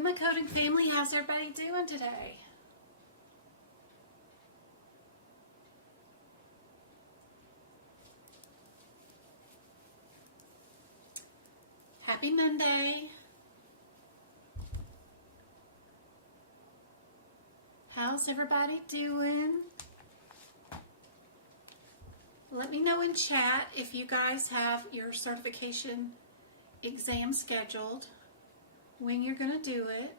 Ahima Coding family, how's everybody doing today? Happy Monday. How's everybody doing? Let me know in chat if you guys have your certification exam scheduled, when you're going to do it.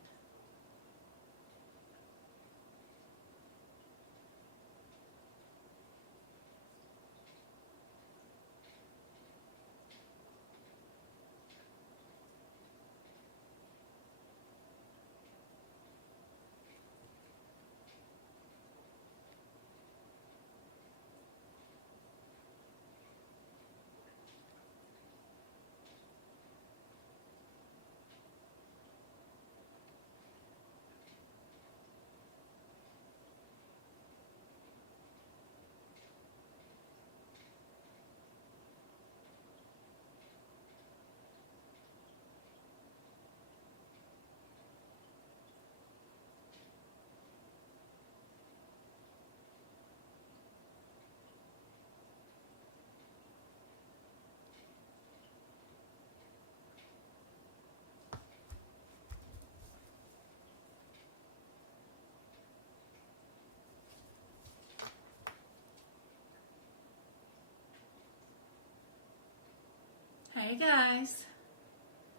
Hey guys,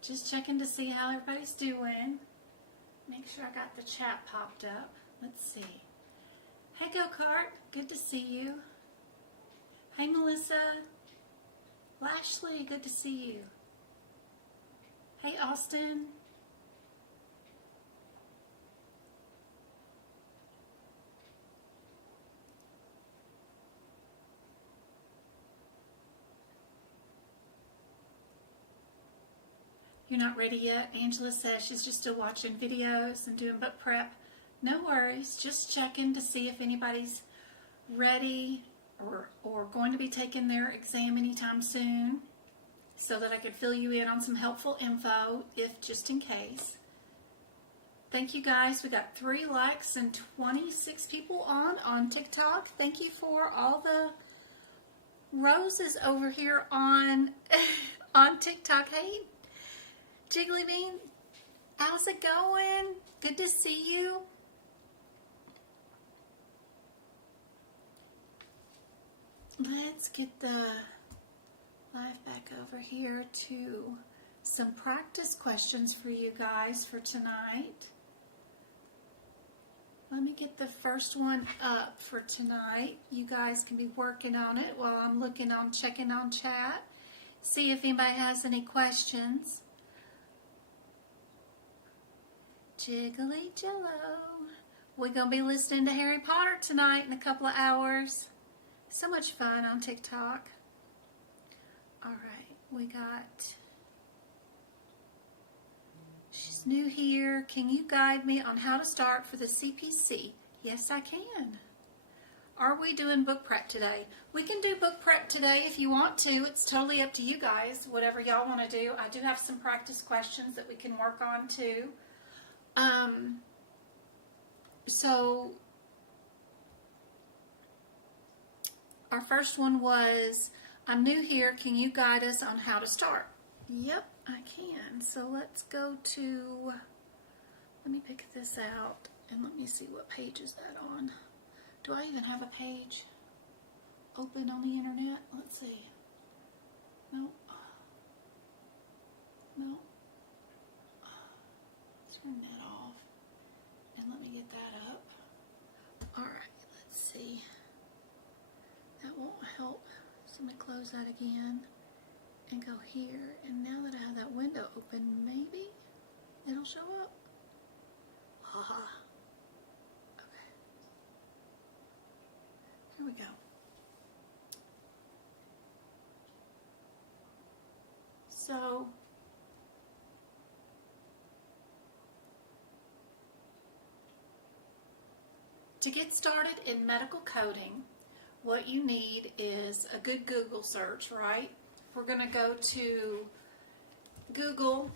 just checking to see how everybody's doing. Make sure I got the chat popped up. Let's see. Hey Go-Kart, good to see you. Hey Melissa. Lashley, good to see you. Hey Austin. You're not ready yet? Angela says she's just still watching videos and doing book prep. No worries, just checking to see if anybody's ready or going to be taking their exam anytime soon, so that I could fill you in on some helpful info, if just in case. Thank you guys. We got 3 likes and 26 people on TikTok. Thank you for all the roses over here on TikTok. Hey Jiggly Bean, how's it going? Good to see you. Let's get the live back over here to some practice questions for you guys for tonight. Let me get the first one up for tonight. You guys can be working on it while I'm checking on chat. See if anybody has any questions. Jiggly Jello. We're going to be listening to Harry Potter tonight in a couple of hours. So much fun on TikTok. Alright, we got... She's new here. Can you guide me on how to start for the CPC? Yes, I can. Are we doing book prep today? We can do book prep today if you want to. It's totally up to you guys, whatever y'all want to do. I do have some practice questions that we can work on too. So our first one was, I'm new here, can you guide us on how to start? Yep, I can. So let's go to, let me pick this out and let me see what page is that on. Do I even have a page open on the internet? Let's see. Nope. Nope. Turn that off and let me get that up. Alright, let's see. That won't help. So I'm going to close that again and go here. And now that I have that window open, maybe it'll show up. Haha. Okay. Here we go. So to get started in medical coding, what you need is a good Google search, right? We're going to go to Google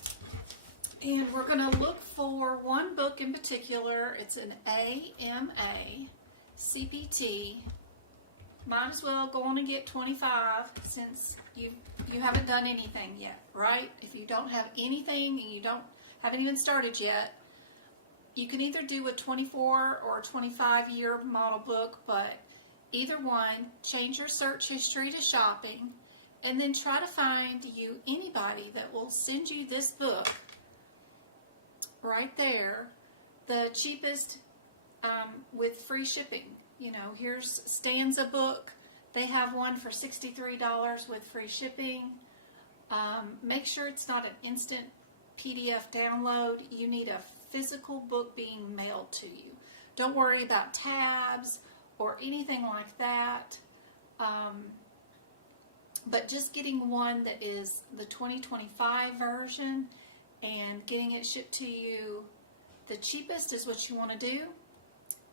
And we're going to look for one book in particular. It's an AMA CPT. Might as well go on and get 25 since you haven't done anything yet, right? If you don't have anything and you haven't even started yet, you can either do a 24 or a 25 year model book, but either one, change your search history to shopping, and then try to find you anybody that will send you this book right there, the cheapest with free shipping. You know, here's Stanza book. They have one for $63 with free shipping. Make sure it's not an instant PDF download. You need a physical book being mailed to you. Don't worry about tabs or anything like that. But just getting one that is the 2025 version and getting it shipped to you, the cheapest is what you want to do.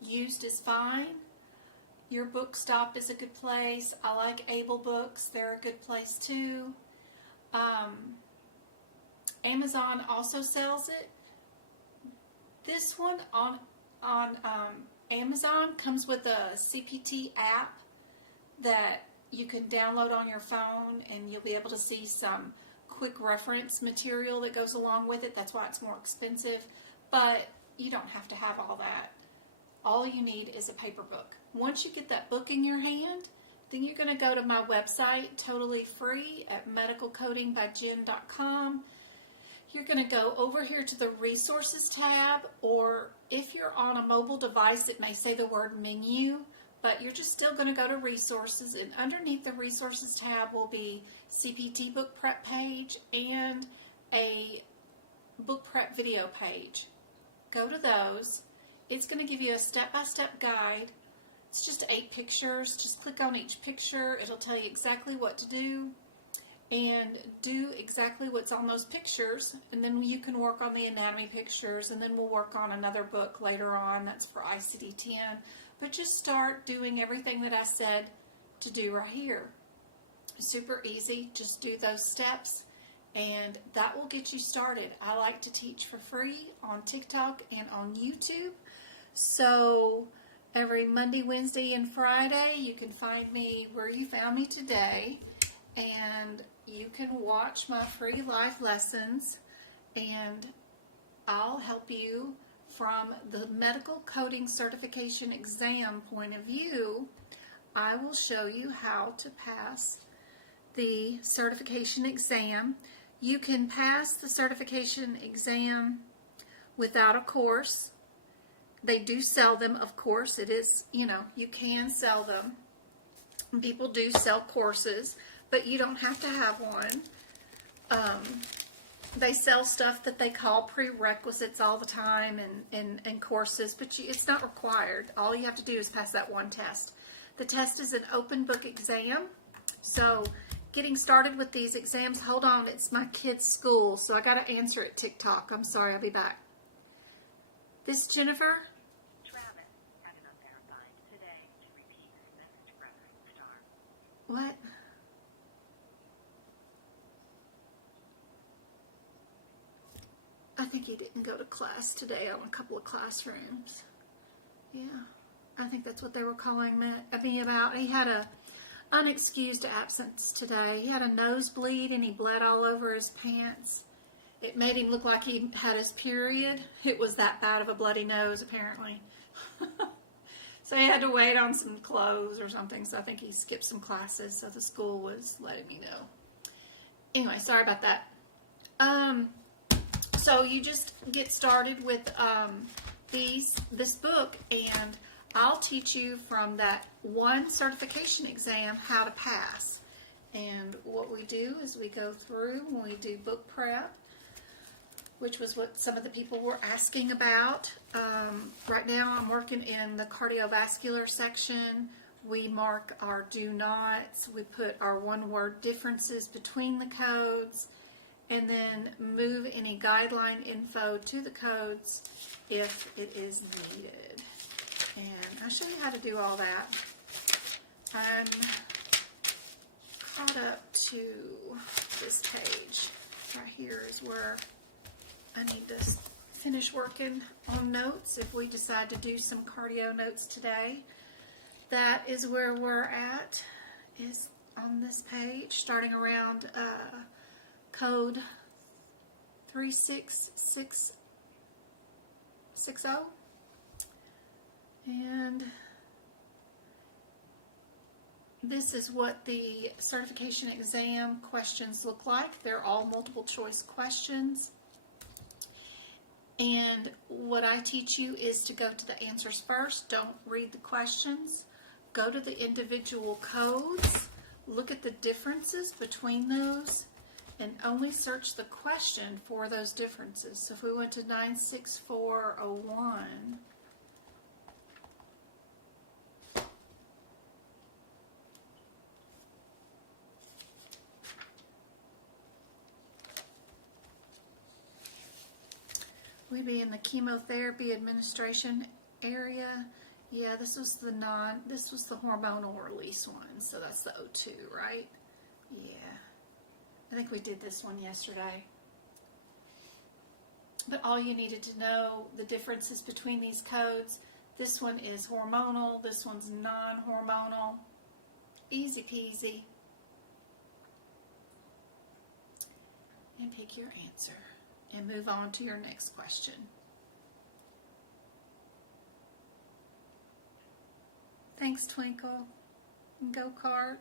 Used is fine. Your book stop is a good place. I like Able Books. They're a good place too. Amazon also sells it. This one on Amazon comes with a CPT app that you can download on your phone, and you'll be able to see some quick reference material that goes along with it. That's why it's more expensive, but you don't have to have all that. All you need is a paper book. Once you get that book in your hand, then you're going to go to my website, totally free, at medicalcodingbyjen.com. You're going to go over here to the resources tab, or if you're on a mobile device, it may say the word menu, but you're just still going to go to resources, and underneath the resources tab will be CPT book prep page and a book prep video page. Go to those. It's going to give you a step-by-step guide. It's just 8 pictures. Just click on each picture. It'll tell you exactly what to do and do exactly what's on those pictures, and then you can work on the anatomy pictures, and then we'll work on another book later on that's for ICD-10. But just start doing everything that I said to do right here. Super easy. Just do those steps, and that will get you started. I like to teach for free on TikTok and on YouTube. So every Monday, Wednesday, and Friday, you can find me where you found me today, and you can watch my free live lessons, and I'll help you from the medical coding certification exam point of view. I will show you how to pass the certification exam. You can pass the certification exam without a course. They do sell them, of course. It is, you know, you can sell them. People do sell courses, but you don't have to have one. They sell stuff that they call prerequisites all the time, and courses, but it's not required. All you have to do is pass that one test. The test is an open book exam. So getting started with these exams, hold on, it's my kid's school, so I got to answer at TikTok. I'm sorry, I'll be back. This Jennifer? Travis had an affair bind today to repeat his message brother star. What? I think he didn't go to class today on a couple of classrooms. Yeah, I think that's what they were calling me about. He had a unexcused absence today. He had a nosebleed and he bled all over his pants. It made him look like he had his period. It was that bad of a bloody nose, apparently. So he had to wait on some clothes or something, so I think he skipped some classes, so the school was letting me know. Anyway, sorry about that. So you just get started with this book, and I'll teach you from that one certification exam how to pass. And what we do is we go through when we do book prep, which was what some of the people were asking about. Right now I'm working in the cardiovascular section. We mark our do nots. We put our one-word differences between the codes, and then move any guideline info to the codes if it is needed. And I'll show you how to do all that. I'm caught up to this page. Right here is where I need to finish working on notes if we decide to do some cardio notes today. That is where we're at, is on this page, starting around code 36660. And this is what the certification exam questions look like. They're all multiple choice questions. And what I teach you is to go to the answers first. Don't read the questions. Go to the individual codes. Look at the differences between those and only search the question for those differences. So if we went to 96401, we'd be in the chemotherapy administration area. Yeah, this was the hormonal release one, so that's the O2, right? Yeah. I think we did this one yesterday. But all you needed to know, the differences between these codes, this one is hormonal, this one's non-hormonal. Easy peasy. And pick your answer and move on to your next question. Thanks, Twinkle. Go kart.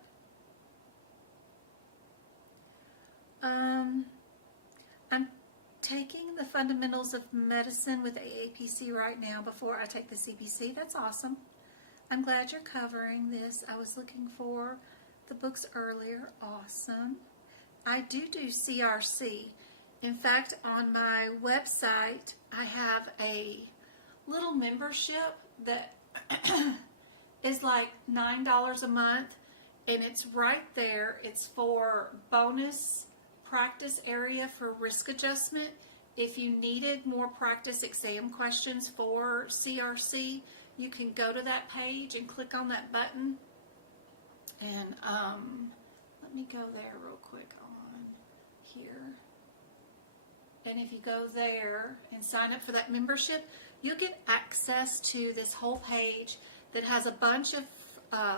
I'm taking the fundamentals of medicine with AAPC right now before I take the CPC. That's awesome. I'm glad you're covering this. I was looking for the books earlier. Awesome. I do CRC. In fact, on my website, I have a little membership that is like $9 a month, and it's right there. It's for bonus practice area for risk adjustment. If you needed more practice exam questions for CRC, you can go to that page and click on that button. And let me go there real quick on here. And if you go there and sign up for that membership, you'll get access to this whole page that has a bunch of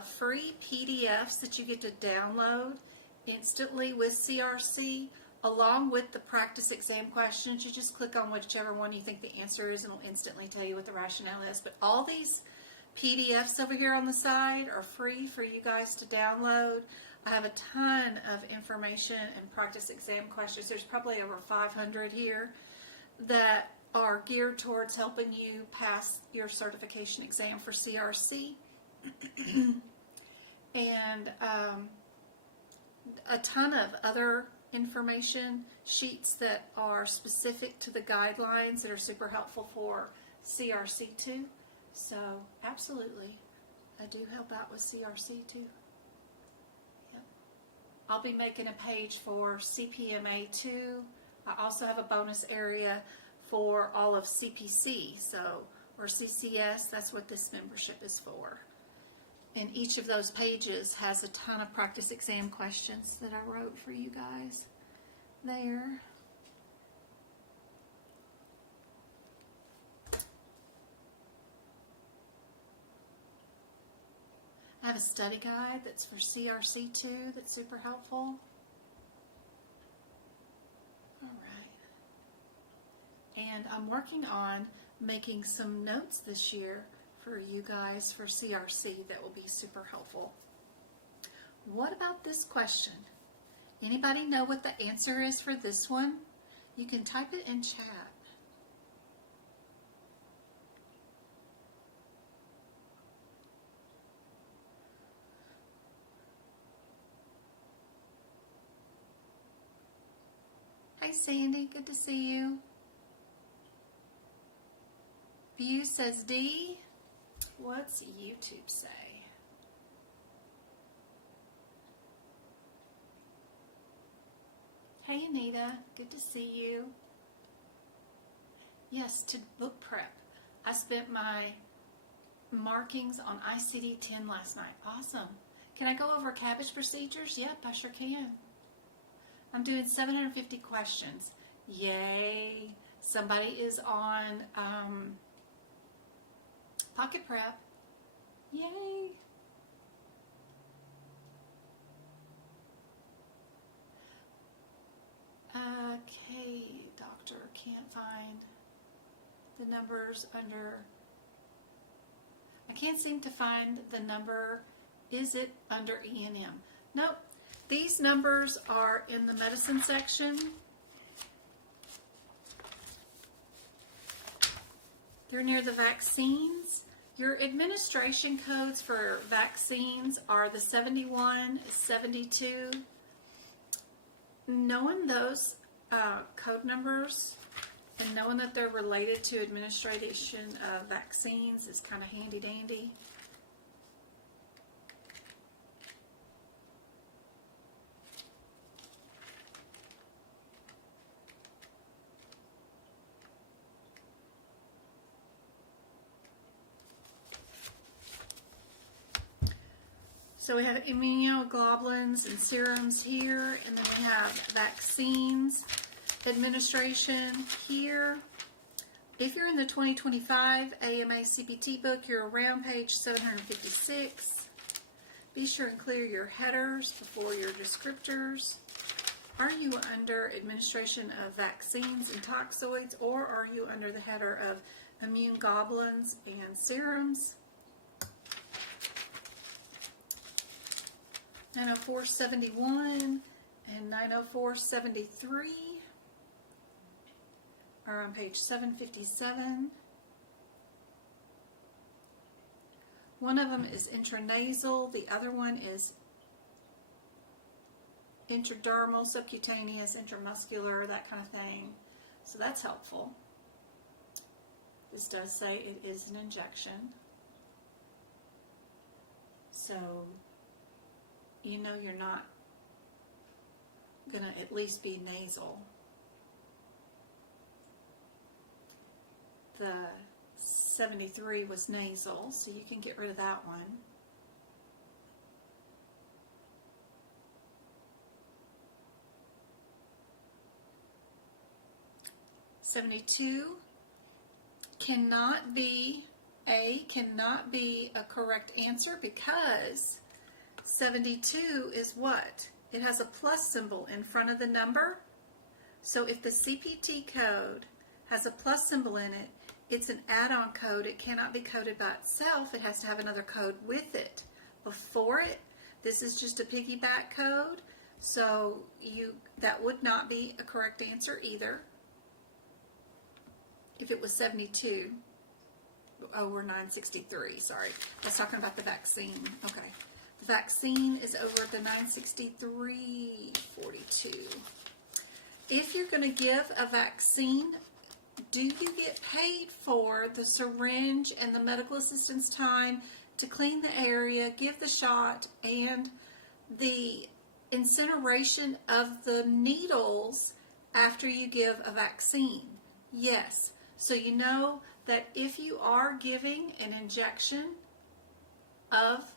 free PDFs that you get to download instantly with CRC, along with the practice exam questions. You just click on whichever one you think the answer is, and it'll instantly tell you what the rationale is. But all these PDFs over here on the side are free for you guys to download. I have a ton of information and practice exam questions. There's probably over 500 here that are geared towards helping you pass your certification exam for CRC. And a ton of other information sheets that are specific to the guidelines that are super helpful for CRC too. So absolutely, I do help out with CRC too. Yep. I'll be making a page for CPMA too. I also have a bonus area for all of CPC, or CCS. That's what this membership is for. And each of those pages has a ton of practice exam questions that I wrote for you guys there. I have a study guide that's for CRC too, that's super helpful. All right. And I'm working on making some notes this year for you guys for CRC that will be super helpful. What about this question? Anybody know what the answer is for this one? You can type it in chat. Hey Sandy, good to see you. View says D. What's YouTube say? Hey Anita, good to see you. Yes, to book prep. I spent my markings on ICD-10 last night. Awesome. Can I go over cabbage procedures? Yep, I sure can. I'm doing 750 questions. Yay. Somebody is on Pocket Prep. Yay! Okay, doctor, can't find the numbers under, I can't seem to find the number. Is it under E&M? Nope. These numbers are in the medicine section. They're near the vaccines. Your administration codes for vaccines are the 71, 72. Knowing those code numbers and knowing that they're related to administration of vaccines is kind of handy dandy. So we have immunoglobulins and serums here, and then we have vaccines administration here. If you're in the 2025 AMA CPT book, you're around page 756. Be sure and clear your headers before your descriptors. Are you under administration of vaccines and toxoids, or are you under the header of immune globulins and serums? 904.71 and 904.73 are on page 757. One of them is intranasal, the other one is intradermal, subcutaneous, intramuscular, that kind of thing. So that's helpful. This does say it is an injection. So you know you're not going to at least be nasal. The 73 was nasal, so you can get rid of that one. '72 cannot be a correct answer because 72 is what? It has a plus symbol in front of the number. So if the CPT code has a plus symbol in it, it's an add-on code. It cannot be coded by itself. It has to have another code with it before it. This is just a piggyback code. So that would not be a correct answer either. If it was 72. Oh, we're 963. Sorry. I was talking about the vaccine. Okay. The vaccine is over at the 963.42. If you're going to give a vaccine, do you get paid for the syringe and the medical assistant's time to clean the area, give the shot, and the incineration of the needles after you give a vaccine? Yes. So you know that if you are giving an injection of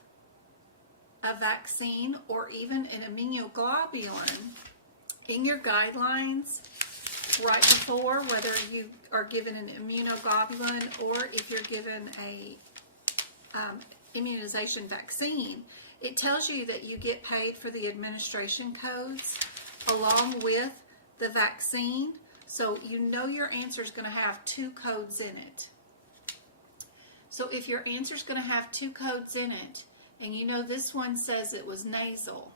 a vaccine or even an immunoglobulin, in your guidelines right before, whether you are given an immunoglobulin or if you're given a immunization vaccine, it tells you that you get paid for the administration codes along with the vaccine. So you know your answer is going to have two codes in it. So if your answer is going to have two codes in it, and you know this one says it was nasal,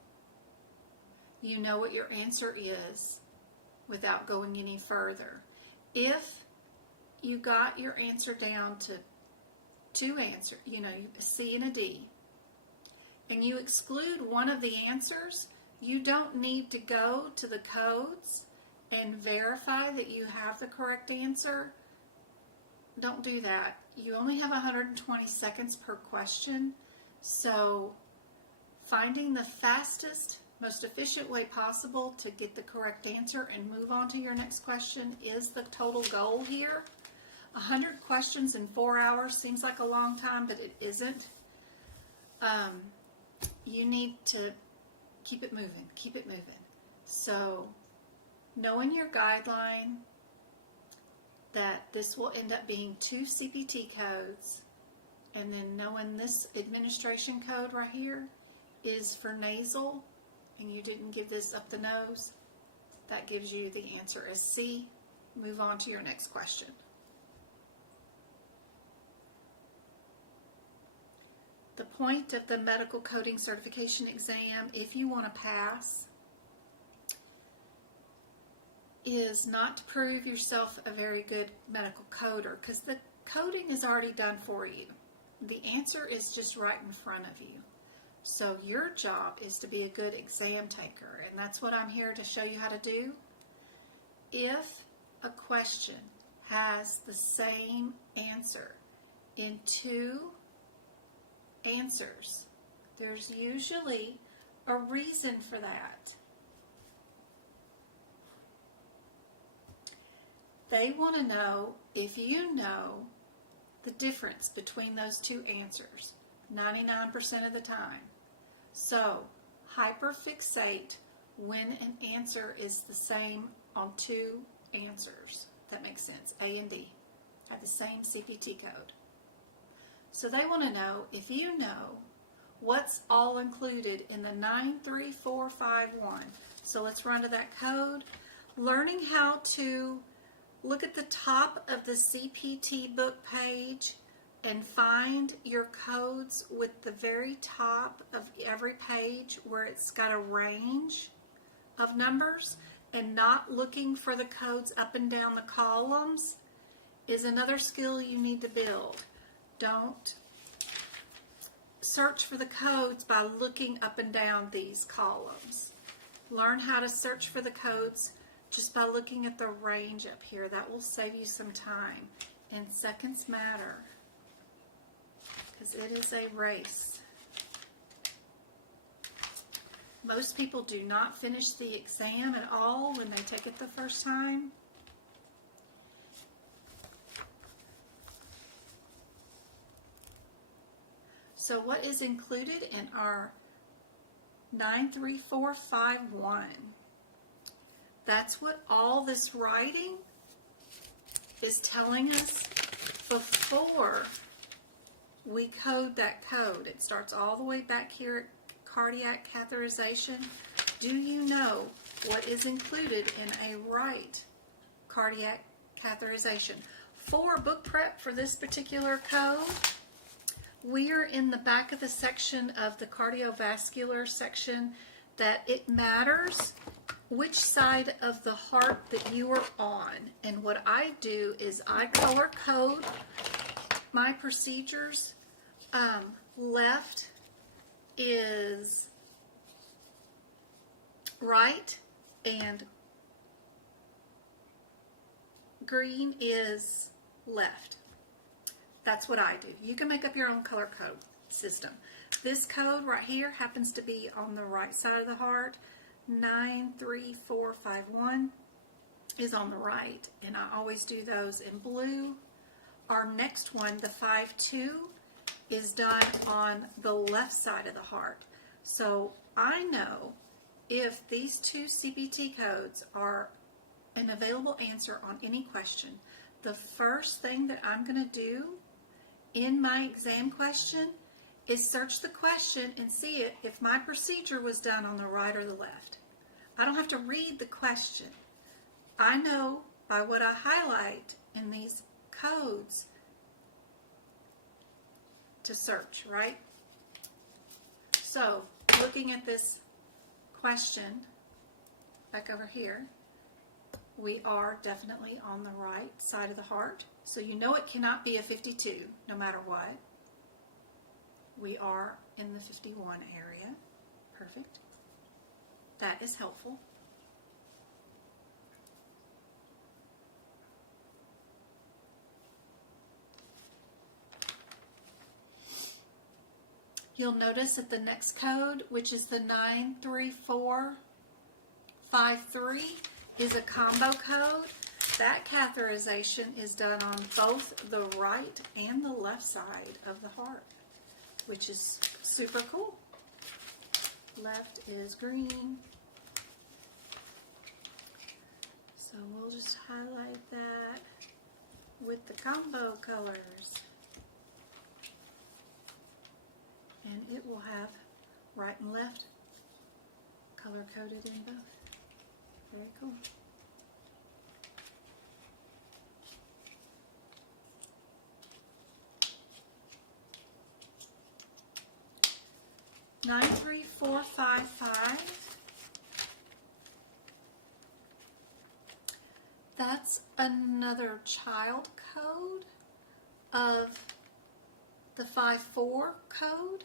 you know what your answer is without going any further. If you got your answer down to two answers, a C and a D, and you exclude one of the answers, you don't need to go to the codes and verify that you have the correct answer. Don't do that. You only have 120 seconds per question, so finding the fastest, most efficient way possible to get the correct answer and move on to your next question is the total goal here. 100 questions in 4 hours seems like a long time, but it isn't. You need to keep it moving, So knowing your guideline that this will end up being 2 CPT codes, and then knowing this administration code right here is for nasal, and you didn't give this up the nose, that gives you the answer as C. Move on to your next question. The point of the medical coding certification exam, if you want to pass, is not to prove yourself a very good medical coder, because the coding is already done for you. The answer is just right in front of you. So your job is to be a good exam taker, and that's what I'm here to show you how to do. If a question has the same answer in 2 answers, there's usually a reason for that. They want to know if you know the difference between those 2 answers 99% of the time. So hyperfixate when an answer is the same on 2 answers. That makes sense. A and D have the same CPT code. So they want to know if you know what's all included in the 93451. So let's run to that code. Learning how to look at the top of the CPT book page and find your codes with the very top of every page where it's got a range of numbers, and not looking for the codes up and down the columns is another skill you need to build. Don't search for the codes by looking up and down these columns. Learn how to search for the codes just by looking at the range up here. That will save you some time. And seconds matter, because it is a race. Most people do not finish the exam at all when they take it the first time. So what is included in our 93451? That's what all this writing is telling us before we code that code. It starts all the way back here at cardiac catheterization. Do you know what is included in a right cardiac catheterization? For book prep for this particular code, we are in the back of the section of the cardiovascular section that it matters which side of the heart that you are on. And what I do is I color code my procedures. Left is right and green is left. That's what I do. You can make up your own color code system. This code right here happens to be on the right side of the heart. 93451 is on the right, and I always do those in blue. Our next one, the 52, is done on the left side of the heart. So I know if these 2 CPT codes are an available answer on any question, the first thing that I'm going to do in my exam question is search the question and see if my procedure was done on the right or the left. I don't have to read the question. I know by what I highlight in these codes to search, right? So, looking at this question back over here, we are definitely on the right side of the heart. So you know it cannot be a 52 no matter what. We are in the 51 area. Perfect. That is helpful. You'll notice that the next code, which is the 93453, is a combo code. That catheterization is done on both the right and the left side of the heart, which is super cool. Left is green. So we'll just highlight that. with the combo colors. And it will have right and left color coded in both. Very cool. Nine three four five five. That's another child code of the 5-4 code,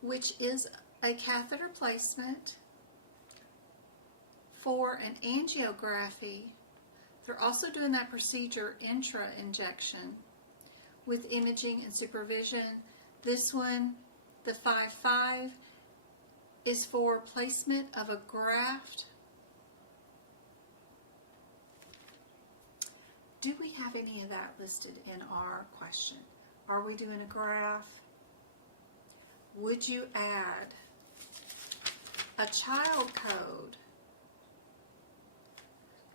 which is a catheter placement for an angiography. They're also doing that procedure intra-injection with imaging and supervision. This one, the 5-5, is for placement of a graft. Do we have any of that listed in our question? Are we doing a graph? Would you add a child code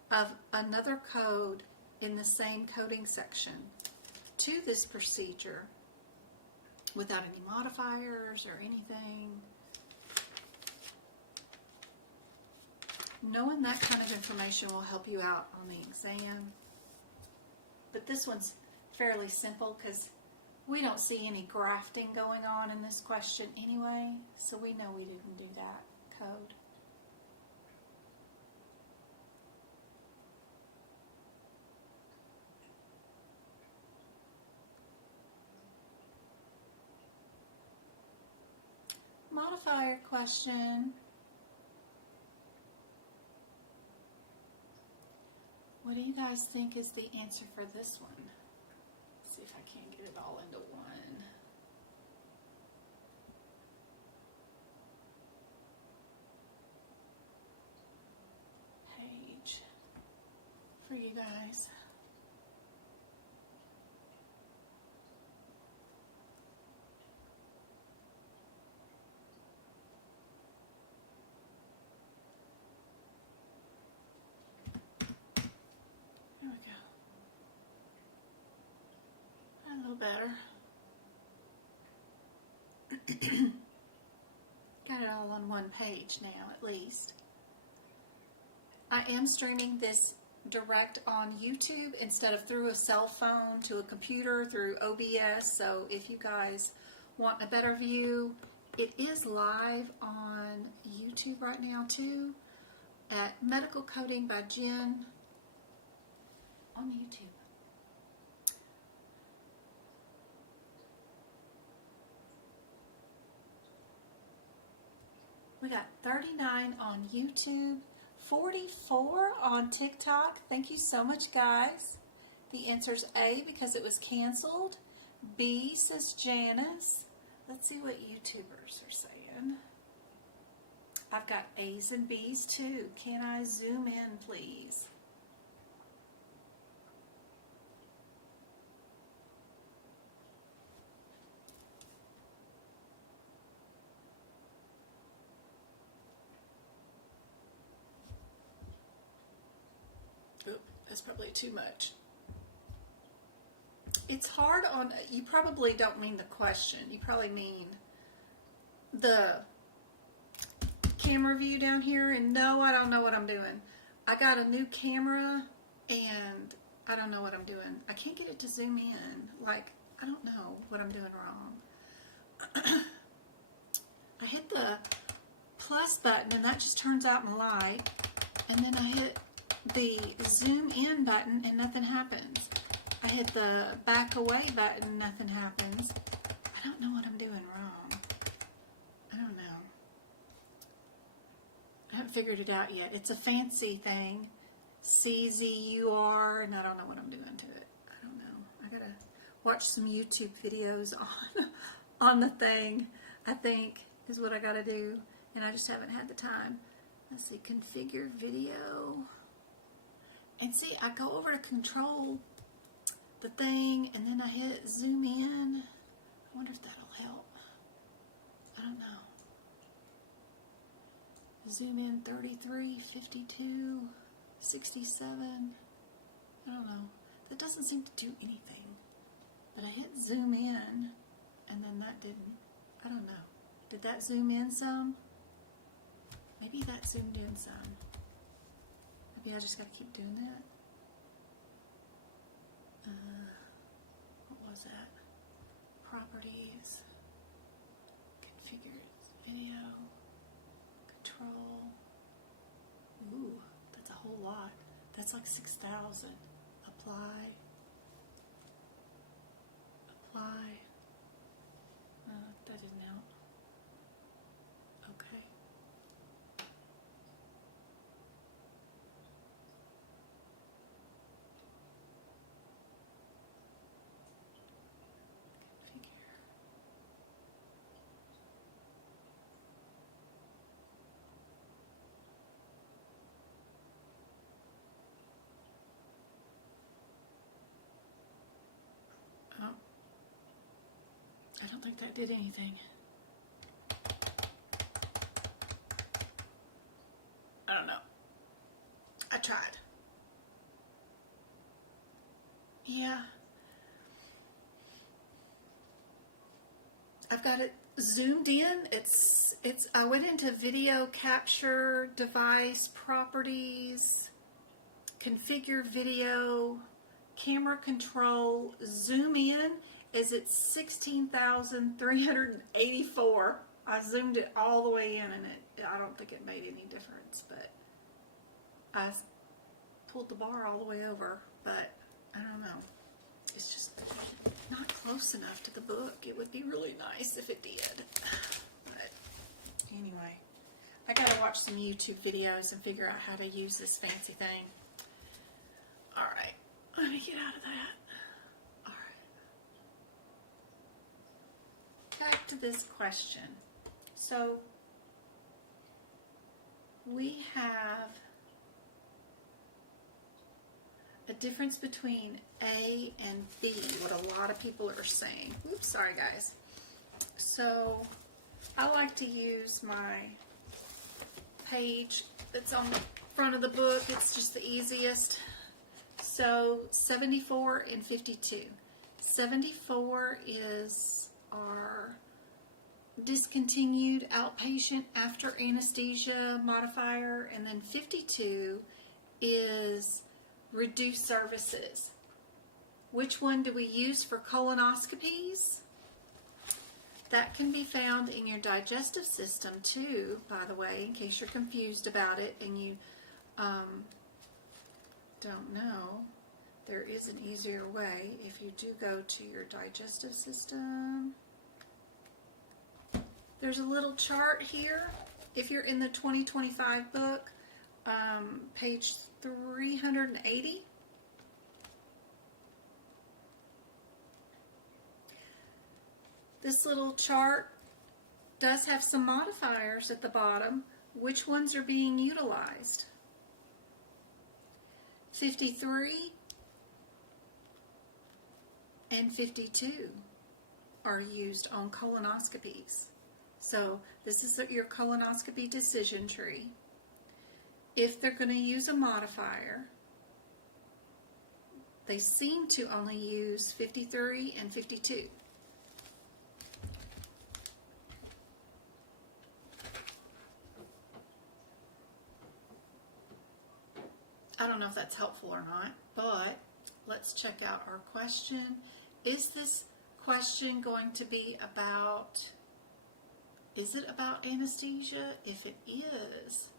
of another code in the same coding section to this procedure without any modifiers or anything? Knowing that kind of information will help you out on the exam. But this one's fairly simple because we don't see any grafting going on in this question anyway, so we know we didn't do that code. Modifier question. What do you guys think is the answer for this one? Let's see if I can get it all into one. Page for you guys. A little better. Got it all on one page now, at least. I am streaming this direct on YouTube instead of through a cell phone to a computer through OBS, so if you guys want a better view, it is live on YouTube right now too, at Medical Coding by Jen on YouTube. We got 39 on YouTube, 44 on TikTok. Thank you so much, guys. The answer's A because it was canceled. B, says Janice. Let's see what YouTubers are saying. I've got A's and B's too. Can I zoom in, please? That's probably too much. It's hard on, you probably don't mean the question. You probably mean the camera view down here. And no, I don't know what I'm doing. I got a new camera and I don't know what I'm doing. I can't get it to zoom in. Like, I don't know what I'm doing wrong. I hit the plus button and that just turns out my light. And then I hit the zoom in button and nothing happens. I hit the back away button, nothing happens. I don't know what I'm doing wrong. I don't know. I haven't figured it out yet. It's a fancy thing. CZUR, and I don't know what I'm doing to it. I don't know. I gotta watch some YouTube videos on the thing, I think, is what I gotta do. And I just haven't had the time. Let's see, configure video. And see, I go over to control the thing, and then I hit zoom in. I wonder if that'll help. I don't know. Zoom in 33, 52, 67. I don't know. That doesn't seem to do anything. But I hit zoom in, and then that didn't. I don't know. Did that zoom in some? Maybe that zoomed in some. Maybe I just got to keep doing that. What was that? Properties. Configure video. Control. Ooh, that's a whole lot. That's like 6,000. Apply. Apply. That didn't help. Okay. Configure. Oh. I don't think that did anything. I don't know. I tried. Yeah. I've got it zoomed in. I went into video capture, device, properties, configure video, camera control, zoom in is at 16,384. I zoomed it all the way in, and I don't think it made any difference, but I pulled the bar all the way over, but I don't know. It's just not close enough to the book. It would be really nice if it did. But anyway, I gotta watch some YouTube videos and figure out how to use this fancy thing. Alright, let me get out of that. Alright. Back to this question. So, we have a difference between A and B, what a lot of people are saying. Oops, sorry guys. So, I like to use my page that's on the front of the book. It's just the easiest. So, 74 and 52. 74 is our discontinued outpatient after anesthesia modifier, and then 52 is reduced services. Which one do we use for colonoscopies? That can be found in your digestive system too, by the way, in case you're confused about it and you don't know. There is an easier way. If you do go to your digestive system, there's a little chart here. If you're in the 2025 book, page 380. This little chart does have some modifiers at the bottom. Which ones are being utilized? 53 and 52 are used on colonoscopies. So this is your colonoscopy decision tree. If they're going to use a modifier, they seem to only use 53 and 52. I don't know if that's helpful or not, but let's check out our question. Is this question going to be about, is it about anesthesia? If it is,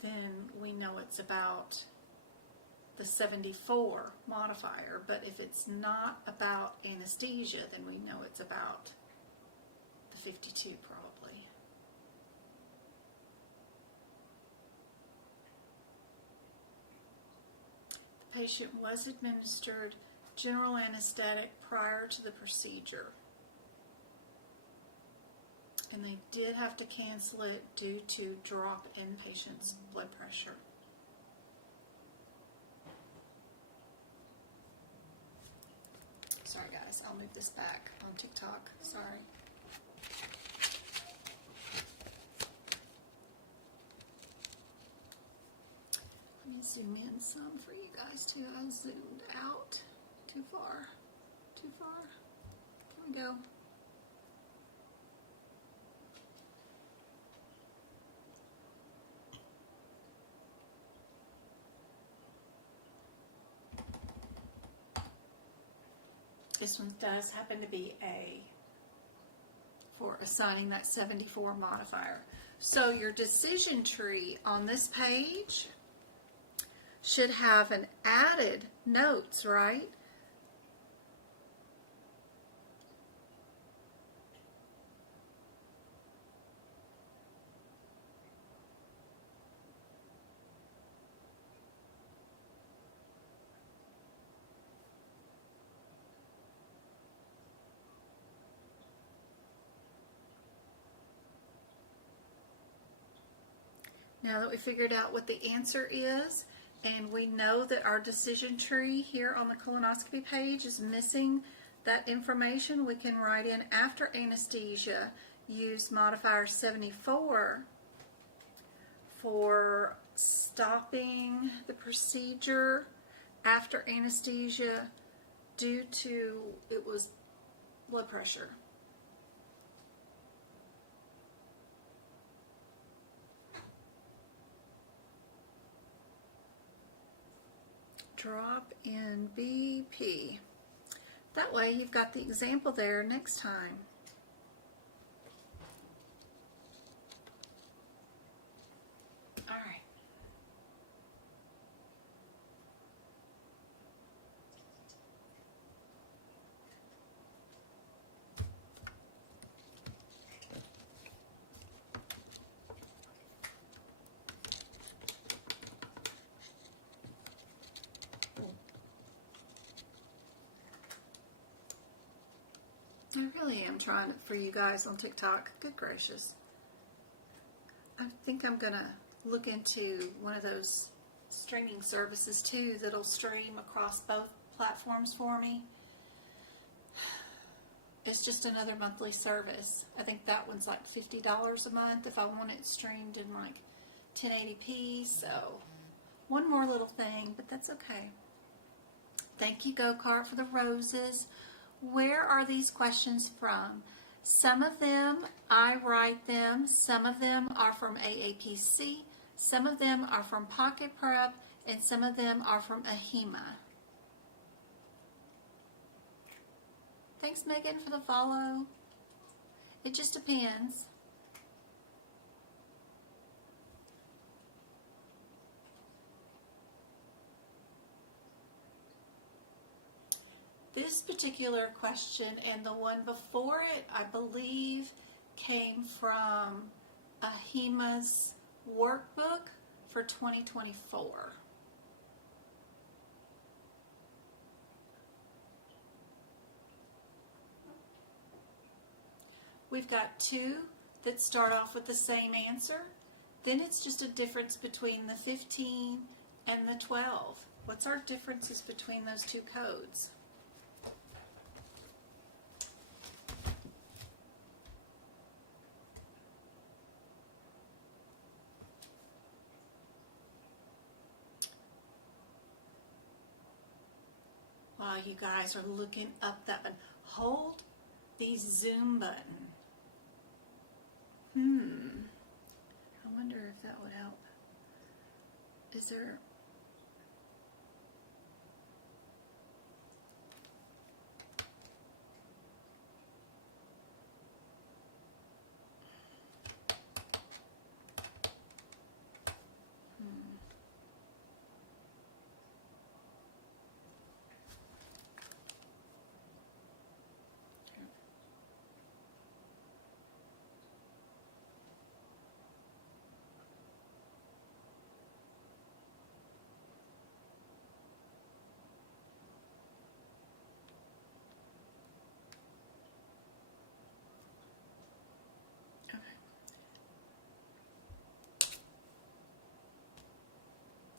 then we know it's about the 74 modifier, but if it's not about anesthesia, then we know it's about the 52 probably. The patient was administered general anesthetic prior to the procedure, and they did have to cancel it due to drop in patient's blood pressure. Sorry guys, I'll move this back on TikTok. Sorry. Let me zoom in some for you guys too. I zoomed out. Too far. Too far. Can we go? This one does happen to be A for assigning that 74 modifier. So your decision tree on this page should have an added notes, right? Now that we figured out what the answer is, and we know that our decision tree here on the colonoscopy page is missing that information, we can write in after anesthesia, use modifier 74 for stopping the procedure after anesthesia due to, it was blood pressure. Drop in BP. That way you've got the example there next time. All right. I really am trying it for you guys on TikTok. Good gracious. I think I'm going to look into one of those streaming services too that'll stream across both platforms for me. It's just another monthly service. I think that one's like $50 a month if I want it streamed in like 1080p. So one more little thing, but that's okay. Thank you, Go-Kart, for the roses. Where are these questions from? Some of them, I write them. Some of them are from AAPC. Some of them are from Pocket Prep. And some of them are from Ahima. Thanks, Megan, for the follow. It just depends. This particular question and the one before it, I believe, came from Ahima's workbook for 2024. We've got two that start off with the same answer. Then it's just a difference between the 15 and the 12. What's our differences between those two codes? While you guys are looking up that button, hold the zoom button. I wonder if that would help. Is there...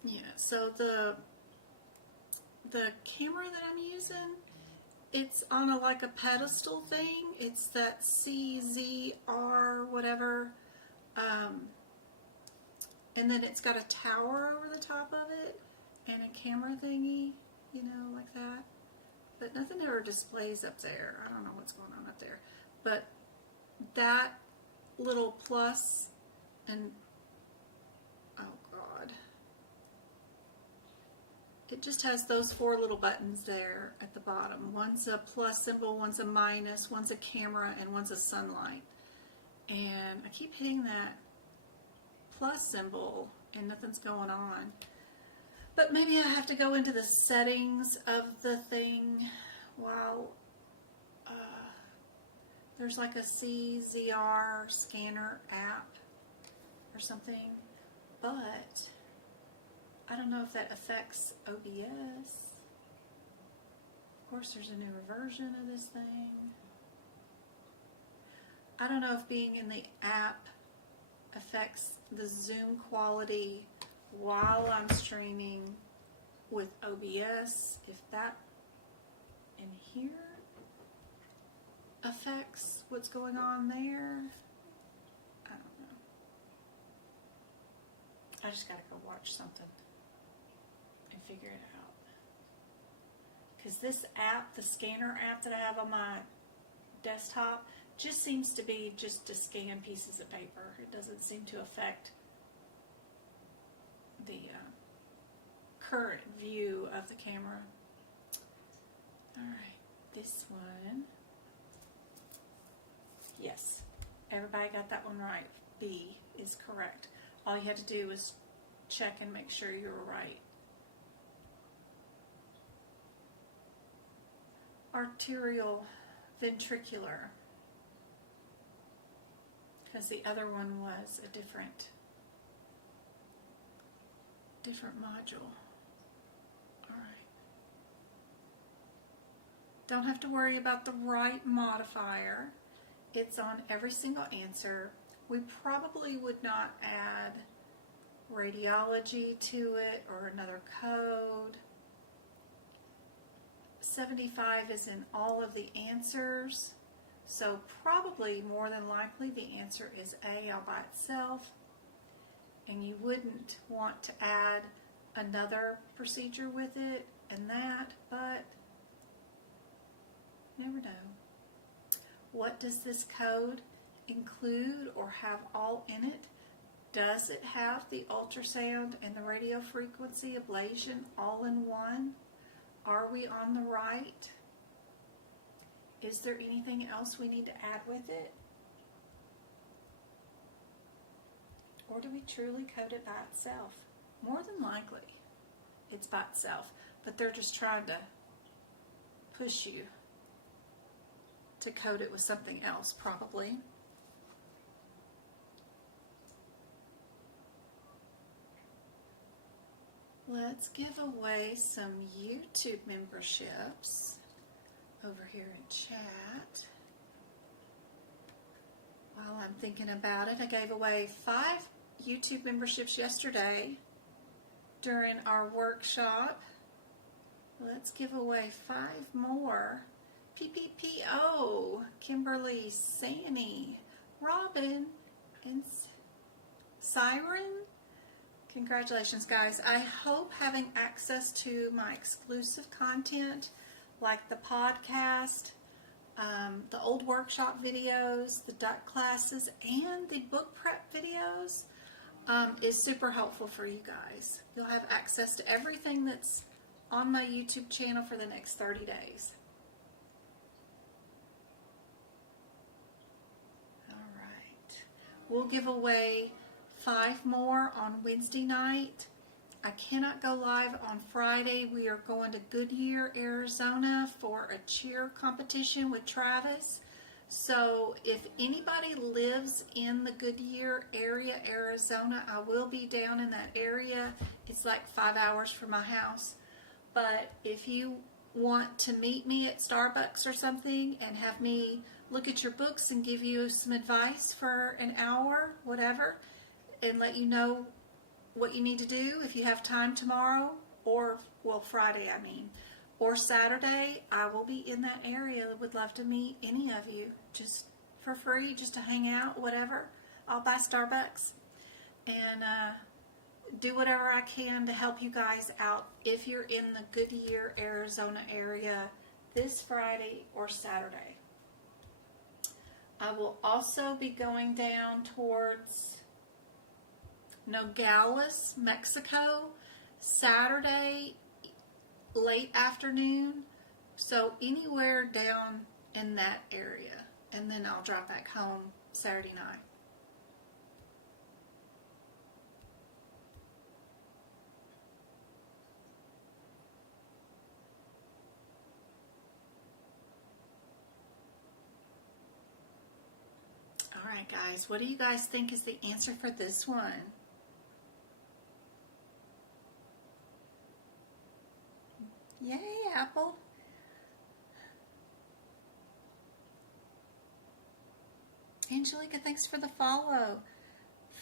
Yeah, so the camera that I'm using, it's on like a pedestal thing. It's that CZR whatever, and then it's got a tower over the top of it and a camera thingy, you know, like that. but nothing ever displays up there. I don't know what's going on up there. But that little plus and, oh God, it just has those 4 little buttons there at the bottom. One's a plus symbol, one's a minus, one's a camera, and one's a sunlight. And I keep hitting that plus symbol and nothing's going on. But maybe I have to go into the settings of the thing while there's like a CZR scanner app or something. But I don't know if that affects OBS. Of course, there's a newer version of this thing. I don't know if being in the app affects the Zoom quality while I'm streaming with OBS, if that in here affects what's going on there. I don't know. I just gotta go watch something and figure it out. Because this app, the scanner app that I have on my desktop, just seems to be just to scan pieces of paper. It doesn't seem to affect the current view of the camera. Alright, this one. Yes, everybody got that one right. B is correct. All you had to do was check and make sure you were right. Arterial ventricular. Because the other one was a different module. Alright. Don't have to worry about the right modifier. It's on every single answer. We probably would not add radiology to it or another code. 75 is in all of the answers. So probably more than likely the answer is A all by itself. And you wouldn't want to add another procedure with it and that, but you never know. What does this code include or have all in it? Does it have the ultrasound and the radio frequency ablation all in one? Are we on the right? Is there anything else we need to add with it? Or do we truly code it by itself? More than likely, it's by itself. But they're just trying to push you to code it with something else, probably. Let's give away some YouTube memberships over here in chat. While I'm thinking about it, I gave away 5 YouTube memberships yesterday during our workshop. Let's give away 5 more. PPPO, Kimberly, Sanny, Robin, and Siren. Congratulations, guys. I hope having access to my exclusive content, like the podcast, the old workshop videos, the duck classes, and the book prep videos is super helpful for you guys. You'll have access to everything that's on my YouTube channel for the next 30 days. All right. We'll give away 5 more on Wednesday night. I cannot go live on Friday. We are going to Goodyear, Arizona for a cheer competition with Travis. So if anybody lives in the Goodyear area, Arizona, I will be down in that area. It's like 5 hours from my house. But if you want to meet me at Starbucks or something and have me look at your books and give you some advice for an hour, whatever, and let you know what you need to do if you have time tomorrow, or, well, Friday, I mean, or Saturday, I will be in that area. Would love to meet any of you just for free, just to hang out, whatever. I'll buy Starbucks and do whatever I can to help you guys out if you're in the Goodyear, Arizona area this Friday or Saturday. I will also be going down towards Nogales, Mexico, Saturday late afternoon. So anywhere down in that area. And then I'll drive back home Saturday night. All right, guys, what do you guys think is the answer for this one? Yay, Apple. Angelica, thanks for the follow.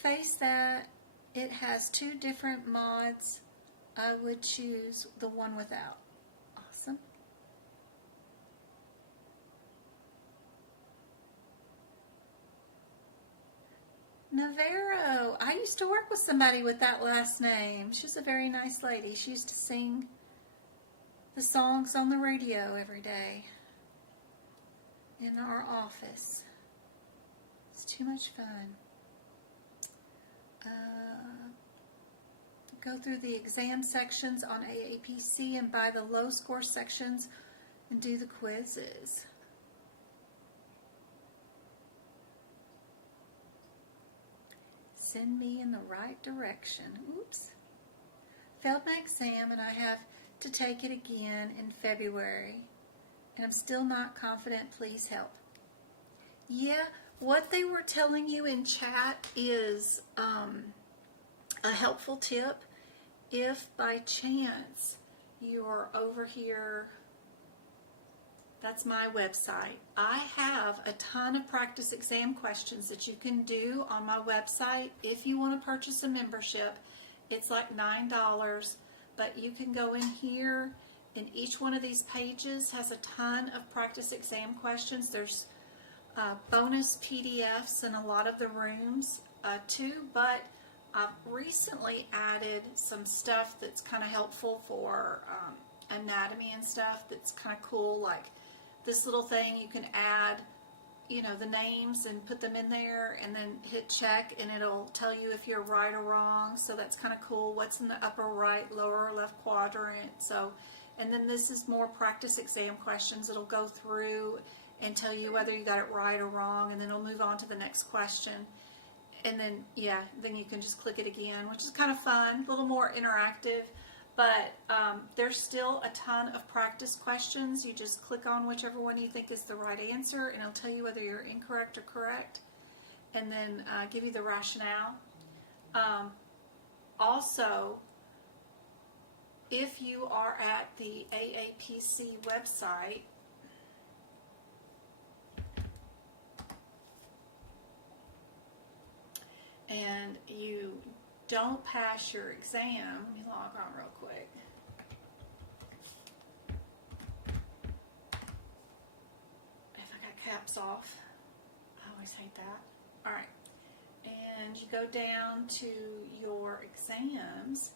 Face that. It has 2 different mods. I would choose the one without. Awesome. Navarro. I used to work with somebody with that last name. She's a very nice lady. She used to sing the songs on the radio every day in our office. It's too much fun. Go through the exam sections on AAPC and buy the low score sections and do the quizzes. Send me in the right direction. Oops. Failed my exam and I have to take it again in February. And I'm still not confident. Please help. Yeah, what they were telling you in chat is a helpful tip. If by chance you're over here, that's my website. I have a ton of practice exam questions that you can do on my website. If you want to purchase a membership, it's like $9, but you can go in here and each one of these pages has a ton of practice exam questions. There's bonus PDFs in a lot of the rooms too, but I've recently added some stuff that's kind of helpful for anatomy and stuff that's kind of cool, like this little thing you can add, you know, the names and put them in there and then hit check and it'll tell you if you're right or wrong. So that's kind of cool. What's in the upper right, lower left quadrant. So, and then this is more practice exam questions. It'll go through and tell you whether you got it right or wrong, and then it'll move on to the next question. And then, yeah, then you can just click it again, which is kind of fun, a little more interactive. But there's still a ton of practice questions. You just click on whichever one you think is the right answer, and it'll tell you whether you're incorrect or correct, and then give you the rationale. Also, if you are at the AAPC website, and you don't pass your exam, let me log on real quick. If I got caps off, I always hate that. All right, and you go down to your exams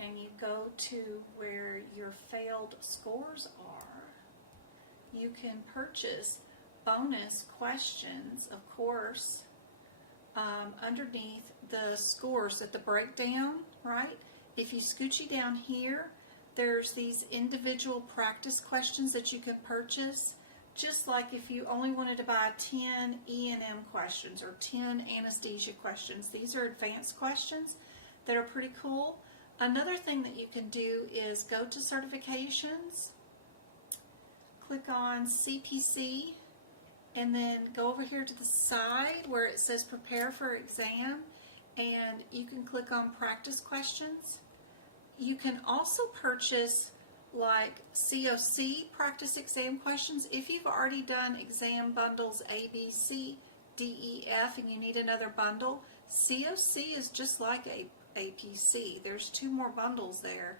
and you go to where your failed scores are. You can purchase bonus questions, of course, underneath the scores at the breakdown, right? If you scoochie down here, there's these individual practice questions that you can purchase, just like if you only wanted to buy 10 E&M questions or 10 anesthesia questions. These are advanced questions that are pretty cool. Another thing that you can do is go to certifications, click on CPC, and then go over here to the side where it says prepare for exam, and you can click on practice questions. You can also purchase like COC practice exam questions. If you've already done exam bundles A, B, C, D, E, F, and you need another bundle, COC is just like APC. There's 2 more bundles there.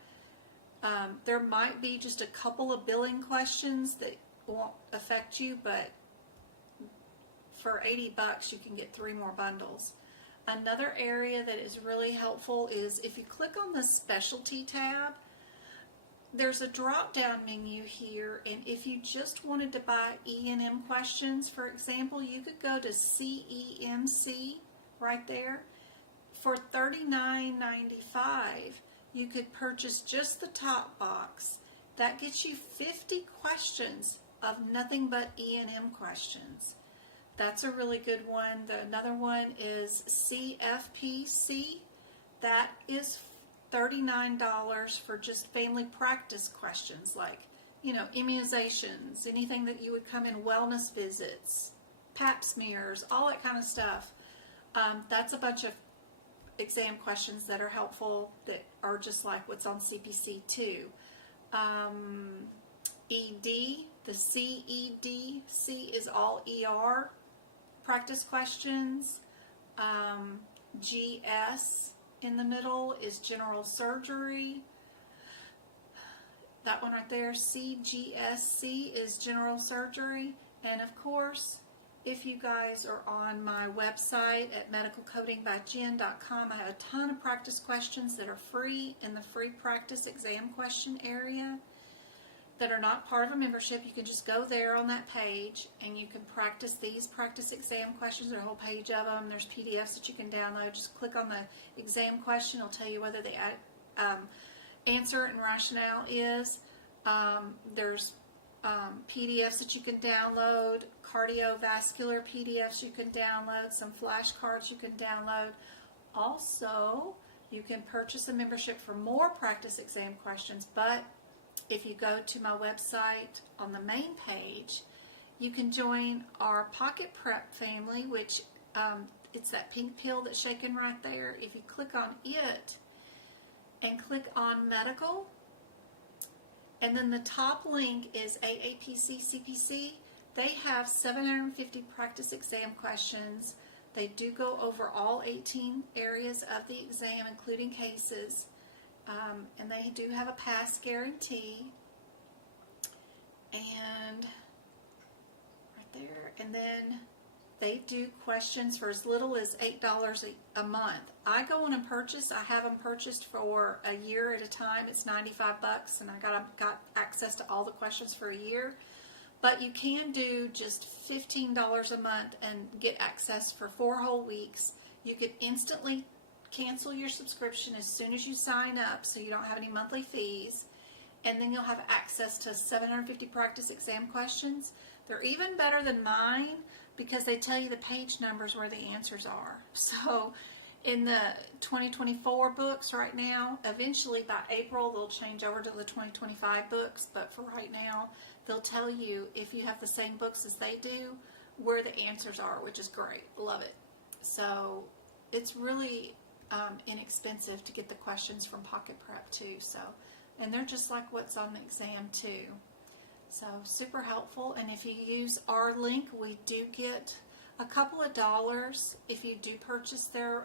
There might be just a couple of billing questions that won't affect you, but for $80 you can get 3 more bundles. Another area that is really helpful is if you click on the specialty tab, there's a drop-down menu here, and if you just wanted to buy E&M questions, for example, you could go to CEMC right there. For $39.95, you could purchase just the top box. That gets you 50 questions of nothing but E&M questions. That's a really good one. Another one is CFPC. That is $39 for just family practice questions like, immunizations, anything that you would come in, wellness visits, pap smears, all that kind of stuff. That's a bunch of exam questions that are helpful that are just like what's on CPC 2. ED, the CEDC is all ER practice questions. GS in the middle is general surgery. That one right there, CGSC, is general surgery. And of course, if you guys are on my website at medicalcodingbyjen.com, I have a ton of practice questions that are free in the free practice exam question area that are not part of a membership. You can just go there on that page and you can practice these practice exam questions. There's a whole page of them. There's PDFs that you can download. Just click on the exam question. It'll tell you whether the answer and rationale is. There's PDFs that you can download, cardiovascular PDFs you can download, some flashcards you can download. Also, you can purchase a membership for more practice exam questions, but if you go to my website on the main page, you can join our Pocket Prep family, which it's that pink pill that's shaking right there. If you click on it and click on medical, and then the top link is aapc CPC. They have 750 practice exam questions. They do go over all 18 areas of the exam, including cases. And they do have a pass guarantee. And right there. And then they do questions for as little as $8 a month. I go on and purchase. I have them purchased for a year at a time. It's $95, and I got access to all the questions for a year. But you can do just $15 a month and get access for 4 whole weeks. You could instantly cancel your subscription as soon as you sign up, so you don't have any monthly fees. And then you'll have access to 750 practice exam questions. They're even better than mine because they tell you the page numbers where the answers are. So in the 2024 books right now, eventually by April they'll change over to the 2025 books, but for right now they'll tell you, if you have the same books as they do, where the answers are, which is great. Love it. So it's really inexpensive to get the questions from Pocket Prep too. So, and they're just like what's on the exam too. So super helpful. And if you use our link, we do get a couple of dollars if you do purchase their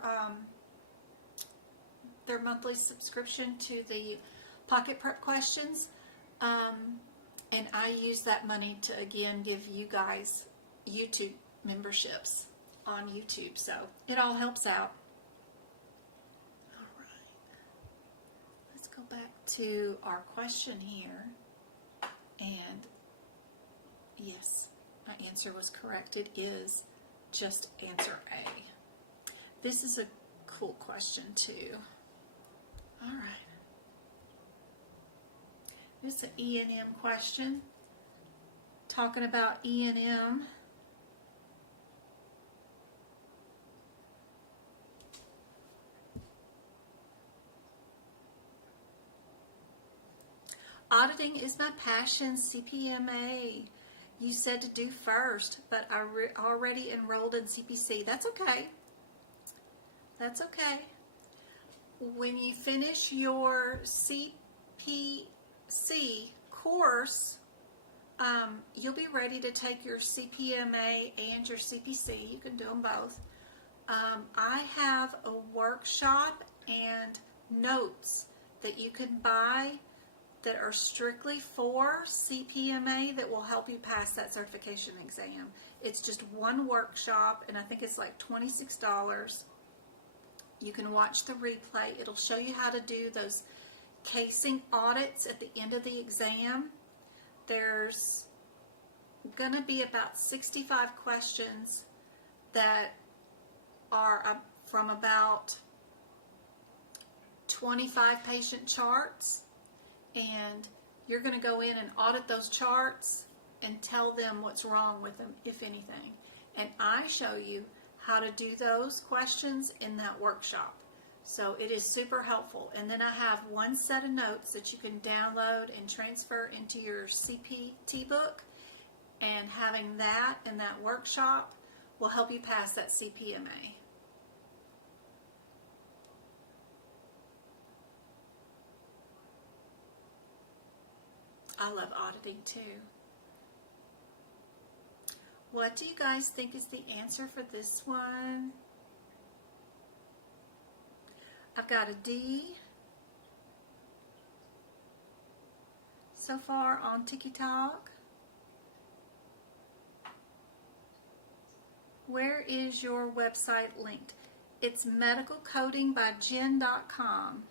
monthly subscription to the Pocket Prep questions. And I use that money to again give you guys YouTube memberships on YouTube. So it all helps out. Go back to our question here, and yes, my answer was correct. It is just answer A. This is a cool question too. All right, this is an E&M question talking about E&M. Auditing is my passion, CPMA. You said to do first, but I already enrolled in CPC. That's okay. That's okay. When you finish your CPC course, you'll be ready to take your CPMA and your CPC. You can do them both. I have a workshop and notes that you can buy that are strictly for CPMA that will help you pass that certification exam. It's just one workshop, and I think it's like $26. You can watch the replay. It'll show you how to do those casing audits at the end of the exam. There's going to be about 65 questions that are from about 25 patient charts, and you're going to go in and audit those charts and tell them what's wrong with them, if anything. And I show you how to do those questions in that workshop. So it is super helpful. And then I have one set of notes that you can download and transfer into your CPT book, and having that in that workshop will help you pass that CPMA. I love auditing too. What do you guys think is the answer for this one? I've got a D so far on TikTok. Where is your website linked? It's medicalcodingbyjen.com.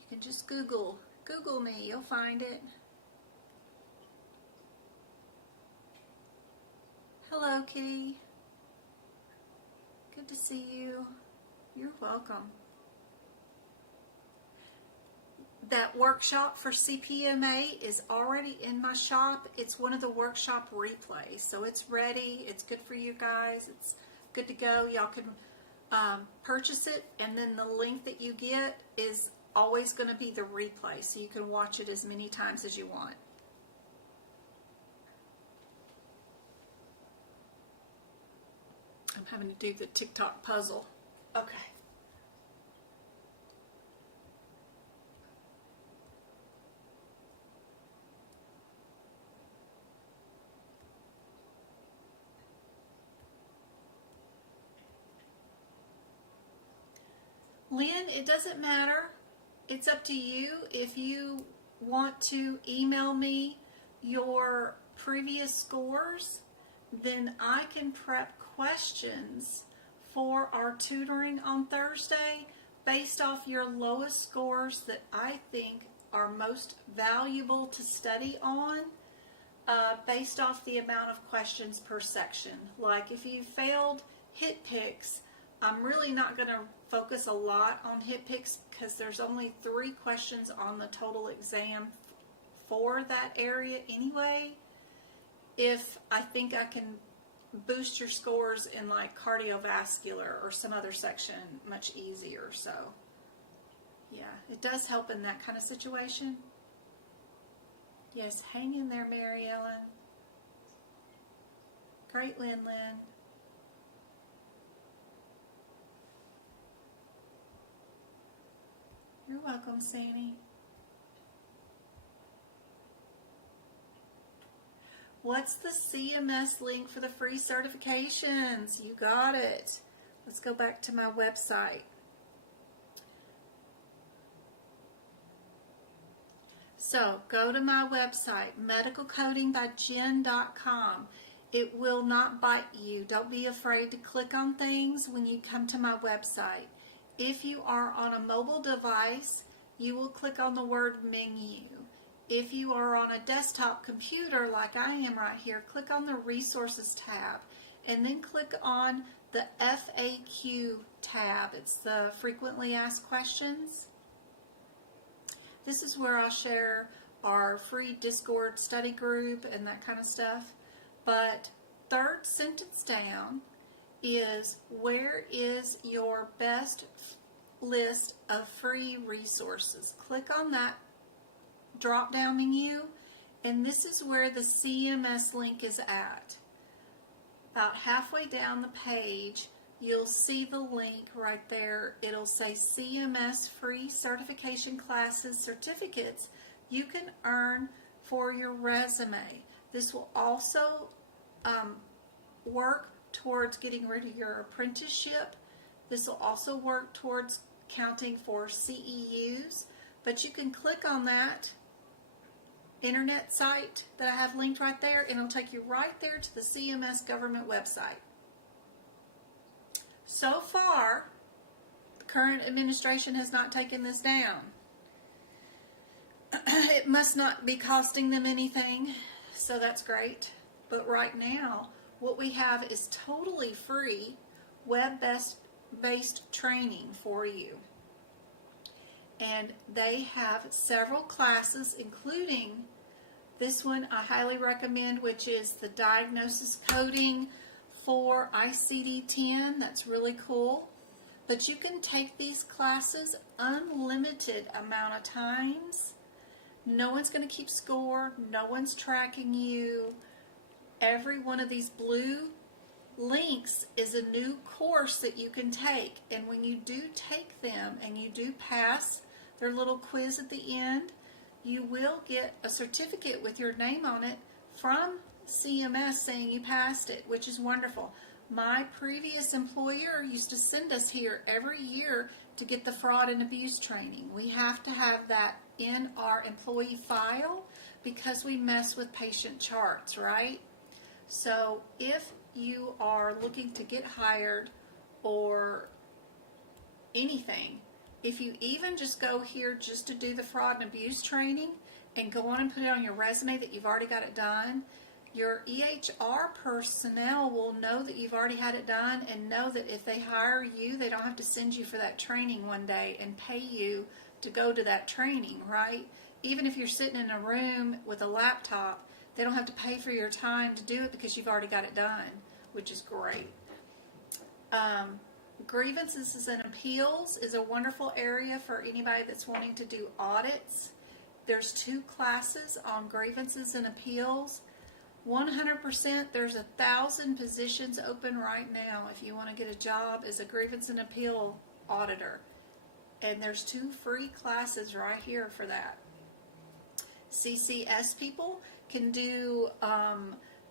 You can just Google me, you'll find it. Hello, Kitty. Good to see you. You're welcome. That workshop for CPMA is already in my shop. It's one of the workshop replays, so it's ready. It's good for you guys. It's good to go. Y'all can purchase it, and then the link that you get is always going to be the replay, so you can watch it as many times as you want. I'm having to do the TikTok puzzle. Okay. Lynn, it doesn't matter. It's up to you. If you want to email me your previous scores, then I can prep questions for our tutoring on Thursday based off your lowest scores that I think are most valuable to study on, based off the amount of questions per section. Like if you failed hit picks, I'm really not going to focus a lot on hit picks because there's only 3 questions on the total exam for that area anyway. If I think I can boost your scores in like cardiovascular or some other section much easier. So yeah, it does help in that kind of situation. Yes, hang in there, Mary Ellen. Great, Lynn. You're welcome, Sandy. What's the CMS link for the free certifications? You got it. Let's go back to my website. So go to my website, medicalcodingbyjen.com. It will not bite you. Don't be afraid to click on things when you come to my website. If you are on a mobile device, you will click on the word menu. If you are on a desktop computer like I am right here, click on the resources tab and then click on the FAQ tab. It's the frequently asked questions. This is where I'll share our free Discord study group and that kind of stuff. But third sentence down is, where is your best list of free resources? Click on that drop down menu, and this is where the CMS link is at. About halfway down the page, you'll see the link right there. It'll say CMS free certification classes certificates you can earn for your resume. This will also work towards getting rid of your apprenticeship. This will also work towards counting for CEUs, but you can click on that internet site that I have linked right there, and it'll take you right there to the CMS government website. So far, current administration has not taken this down. It must not be costing them anything, so that's great. But right now, what we have is totally free web-based training for you. And they have several classes, including this one I highly recommend, which is the diagnosis coding for ICD-10. That's really cool. But you can take these classes unlimited amount of times. No one's going to keep score. No one's tracking you. Every one of these blue links is a new course that you can take. And when you do take them and you do pass their little quiz at the end, you will get a certificate with your name on it from CMS saying you passed it, which is wonderful. My previous employer used to send us here every year to get the fraud and abuse training. We have to have that in our employee file because we mess with patient charts, right? So if you are looking to get hired or anything, if you even just go here just to do the fraud and abuse training and go on and put it on your resume that you've already got it done, your EHR personnel will know that you've already had it done and know that if they hire you, they don't have to send you for that training one day and pay you to go to that training, right? Even if you're sitting in a room with a laptop, they don't have to pay for your time to do it because you've already got it done, which is great. Grievances and appeals is a wonderful area for anybody that's wanting to do audits. There's 2 classes on grievances and appeals. 100%, there's 1,000 positions open right now if you want to get a job as a grievance and appeal auditor. And there's 2 free classes right here for that. CCS people can do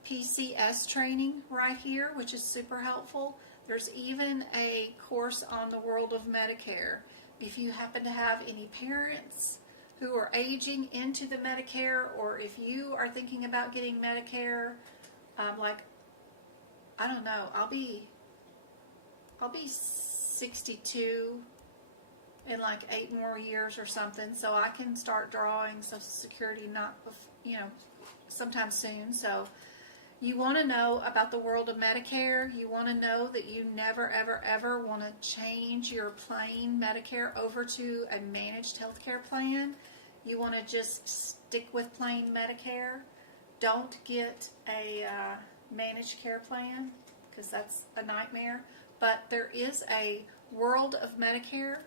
PCS training right here, which is super helpful. There's even a course on the world of Medicare. If you happen to have any parents who are aging into the Medicare, or if you are thinking about getting Medicare, like, I don't know, I'll be 62 in like 8 more years or something, so I can start drawing Social Security sometime soon. So you want to know about the world of Medicare. You want to know that you never, ever, ever want to change your plain Medicare over to a managed healthcare plan. You want to just stick with plain Medicare. Don't get a managed care plan because that's a nightmare. But there is a World of Medicare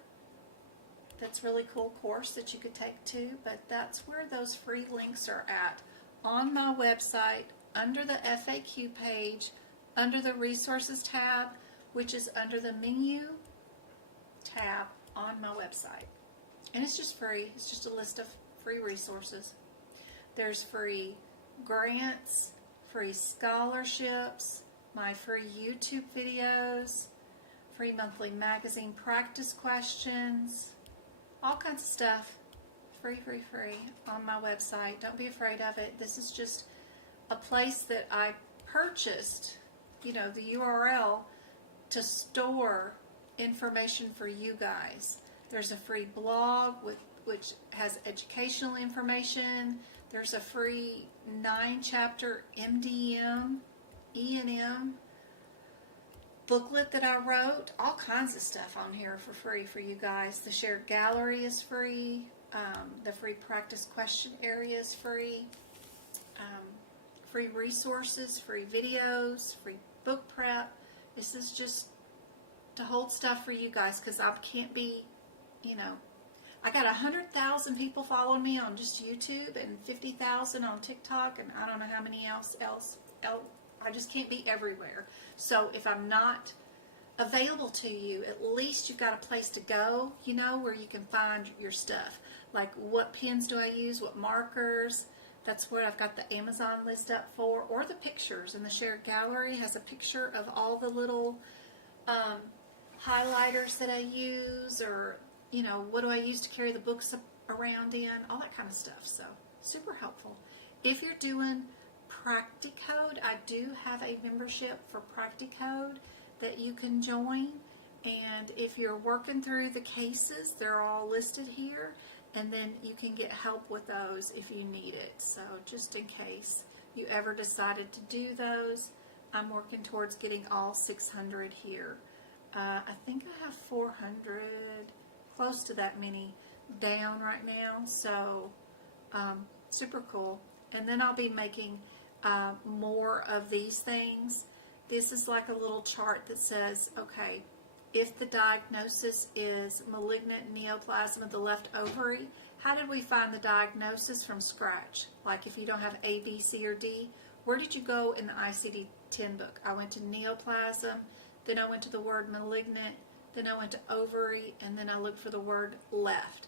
that's really cool course that you could take too. But that's where those free links are at on my website, under the FAQ page, under the resources tab, which is under the menu tab on my website. And it's just free. It's just a list of free resources. There's free grants, free scholarships, my free YouTube videos, free monthly magazine practice questions, all kinds of stuff. Free on my website. Don't be afraid of it. This is just a place that I purchased, the URL to store information for you guys. There's a free blog which has educational information. There's a free 9-chapter MDM, E&M booklet that I wrote. All kinds of stuff on here for free for you guys. The shared gallery is free. The free practice question area is free. Free resources, free videos, free book prep. This is just to hold stuff for you guys because I can't be, I got 100,000 people following me on just YouTube and 50,000 on TikTok and I don't know how many else. I just can't be everywhere. So if I'm not available to you, at least you've got a place to go, where you can find your stuff. Like what pens do I use, what markers. That's where I've got the Amazon list up for, or the pictures. And the shared gallery has a picture of all the little highlighters that I use, or, what do I use to carry the books around in, all that kind of stuff. So, super helpful. If you're doing Practicode, I do have a membership for Practicode that you can join. And if you're working through the cases, they're all listed here, and then you can get help with those if you need it. So just in case you ever decided to do those, I'm working towards getting all 600 here. I think I have 400, close to that many down right now, so super cool. And then I'll be making more of these things. This is like a little chart that says, okay, if the diagnosis is malignant neoplasm of the left ovary, how did we find the diagnosis from scratch? Like if you don't have A, B, C, or D, where did you go in the ICD-10 book? I went to neoplasm, then I went to the word malignant, then I went to ovary, and then I looked for the word left.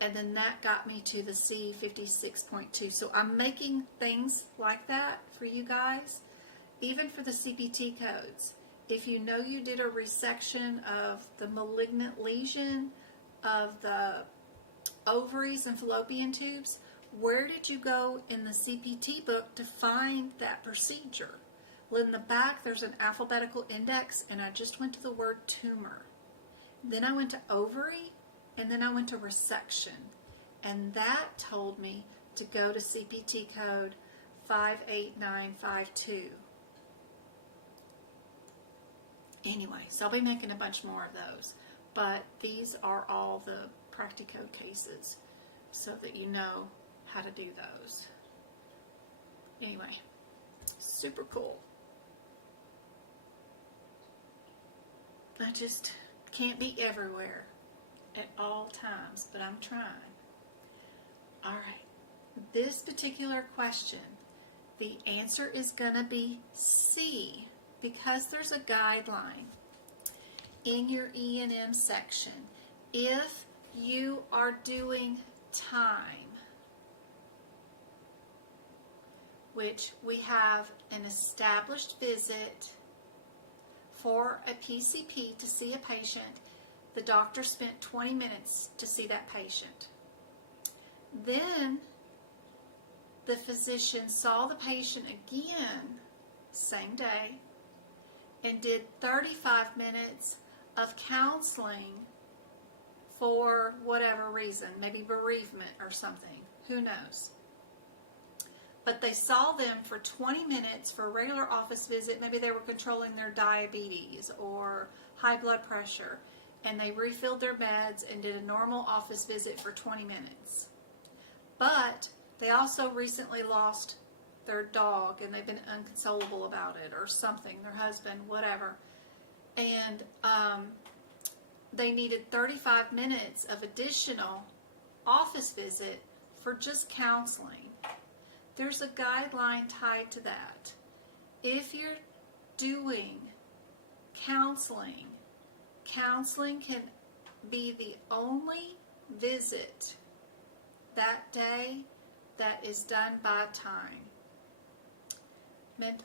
And then that got me to the C56.2. So I'm making things like that for you guys, even for the CPT codes. If you know you did a resection of the malignant lesion of the ovaries and fallopian tubes, where did you go in the CPT book to find that procedure? Well, in the back there's an alphabetical index, and I just went to the word tumor. Then I went to ovary, and then I went to resection. And that told me to go to CPT code 58952. Anyway, so I'll be making a bunch more of those. But these are all the Practicode cases so that you know how to do those. Anyway, super cool. I just can't be everywhere at all times, but I'm trying. All right, this particular question, the answer is going to be C, because there's a guideline in your E&M section. If you are doing time, which we have an established visit for a PCP to see a patient, the doctor spent 20 minutes to see that patient. Then the physician saw the patient again, same day, and did 35 minutes of counseling for whatever reason, maybe bereavement or something, who knows. But they saw them for 20 minutes for a regular office visit. Maybe they were controlling their diabetes or high blood pressure, and they refilled their meds and did a normal office visit for 20 minutes. But they also recently lost their dog, and they've been inconsolable about it or something, their husband, whatever. And they needed 35 minutes of additional office visit for just counseling. There's a guideline tied to that. If you're doing counseling, counseling can be the only visit that day that is done by time.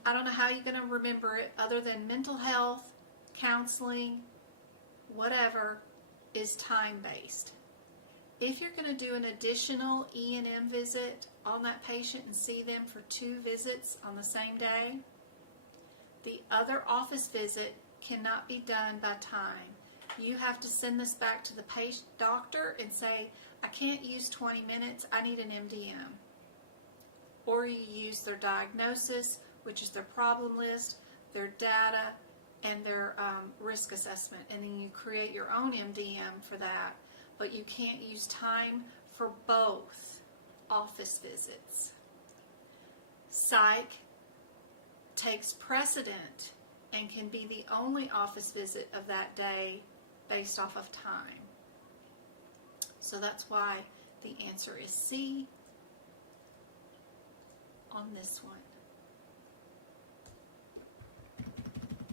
I don't know how you're going to remember it other than mental health, counseling, whatever is time-based. If you're going to do an additional E&M visit on that patient and see them for 2 visits on the same day, the other office visit cannot be done by time. You have to send this back to the doctor and say, I can't use 20 minutes, I need an MDM. Or you use their diagnosis, which is their problem list, their data, and their risk assessment, and then you create your own MDM for that. But you can't use time for both office visits. Psych takes precedent and can be the only office visit of that day based off of time. So that's why the answer is C on this one.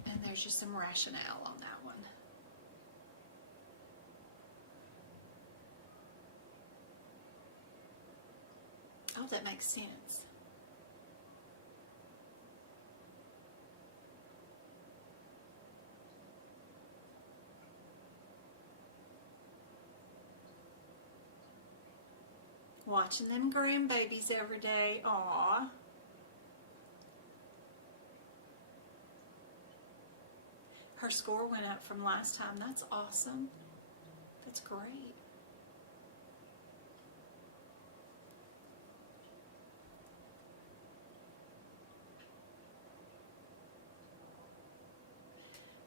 And there's just some rationale on that one. Oh, that makes sense. Watching them grandbabies every day. Aww. Her score went up from last time. That's awesome. That's great.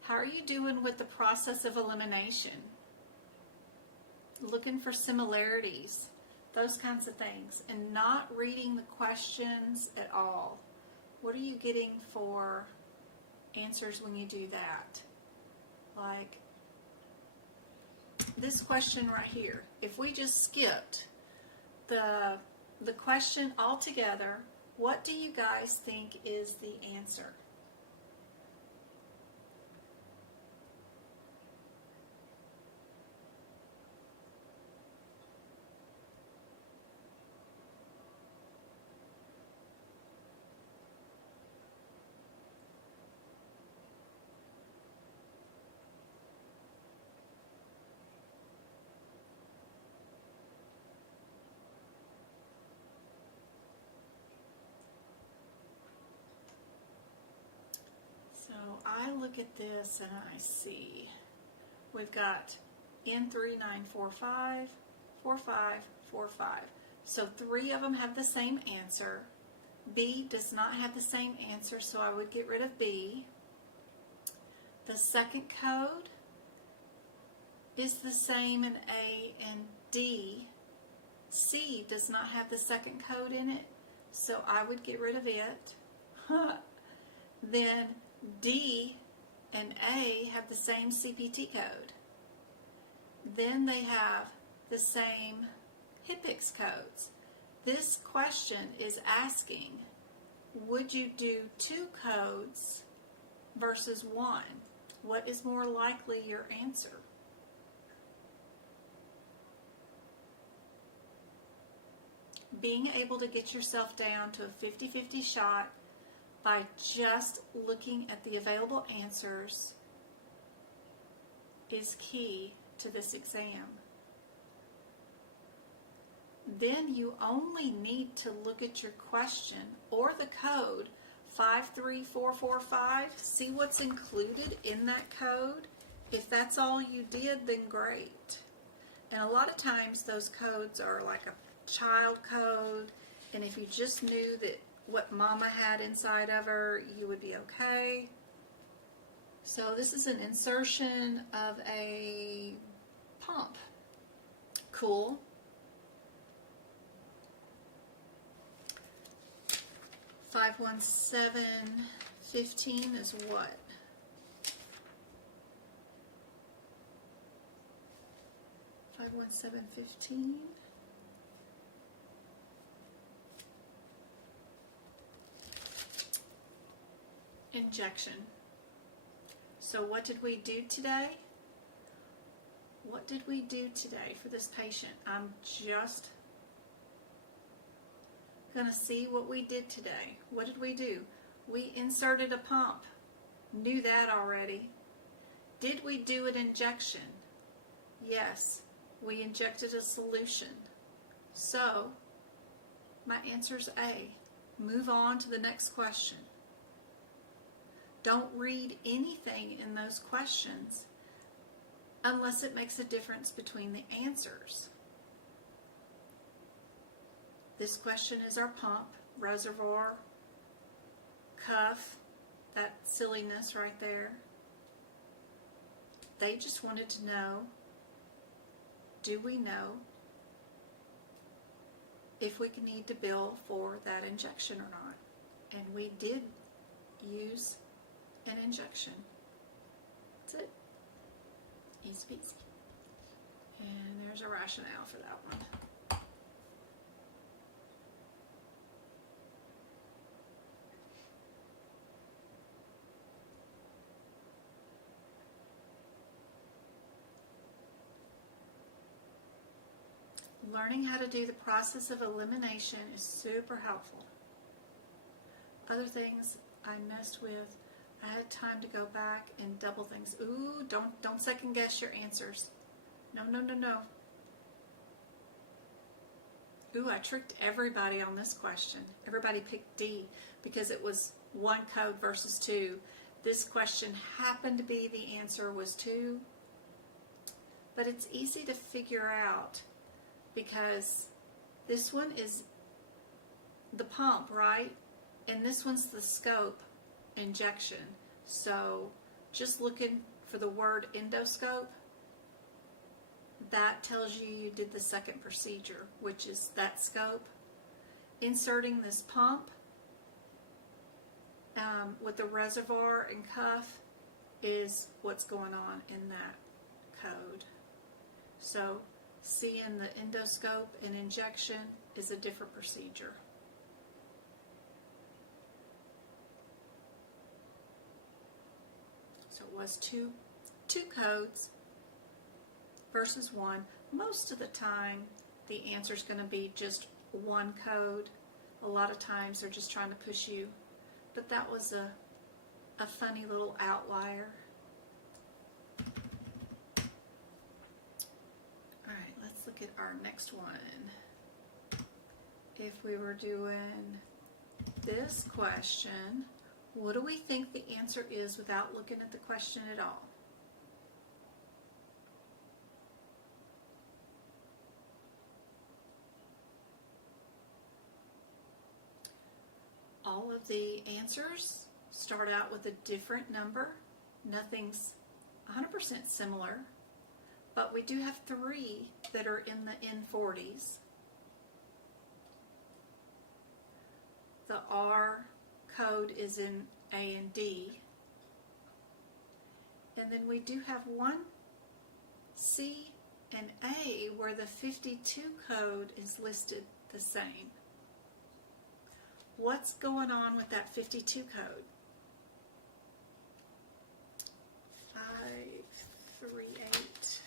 How are you doing with the process of elimination? Looking for similarities, those kinds of things, and not reading the questions at all. What are you getting for answers when you do that? Like this question right here. If we just skipped the question altogether, what do you guys think is the answer? So I look at this and I see we've got N3, 9, 4, 5, 4, 5, 4, 5. So 3 of them have the same answer. B does not have the same answer, so I would get rid of B. The second code is the same in A and D. C does not have the second code in it, so I would get rid of it. Then D and A have the same CPT code. Then they have the same HIPX codes. This question is asking, would you do 2 codes versus 1? What is more likely your answer? Being able to get yourself down to a 50-50 shot by just looking at the available answers is key to this exam. Then you only need to look at your question or the code 53445, see what's included in that code. If that's all you did, then great. And a lot of times those codes are like a child code, and if you just knew that what mama had inside of her, you would be okay. So this is an insertion of a pump. Cool. – 51715 is what? – 51715. Injection. So what did we do today? What did we do today for this patient? I'm just going to see what we did today. What did we do? We inserted a pump. Knew that already. Did we do an injection? Yes. We injected a solution. So my answer is A. Move on to the next question. Don't read anything in those questions unless it makes a difference between the answers. This question is our pump, reservoir, cuff, that silliness right there. They just wanted to know, do we know if we need to bill for that injection or not? And we did use an injection. That's it. Easy peasy. And there's a rationale for that one. Learning how to do the process of elimination is super helpful. Other things I messed with, I had time to go back and double things. Ooh, don't second guess your answers. No. Ooh, I tricked everybody on this question. Everybody picked D because it was 1 code versus 2. this question happened to be the answer was 2, but it's easy to figure out because this one is the pump, right? And this one's the scope injection. So just looking for the word endoscope, that tells you did the second procedure, which is that scope. Inserting this pump with the reservoir and cuff is what's going on in that code. So seeing the endoscope and injection is a different procedure. So it was two codes versus 1. Most of the time the answer is going to be just 1 code. A lot of times they're just trying to push you, but that was a funny little outlier. Alright, let's look at our next one. If we were doing this question, what do we think the answer is without looking at the question at all? All of the answers start out with a different number. Nothing's 100% similar, but we do have 3 that are in the N40s. The R code is in A and D. And then we do have 1 C and A where the 52 code is listed the same. What's going on with that 52 code? 538.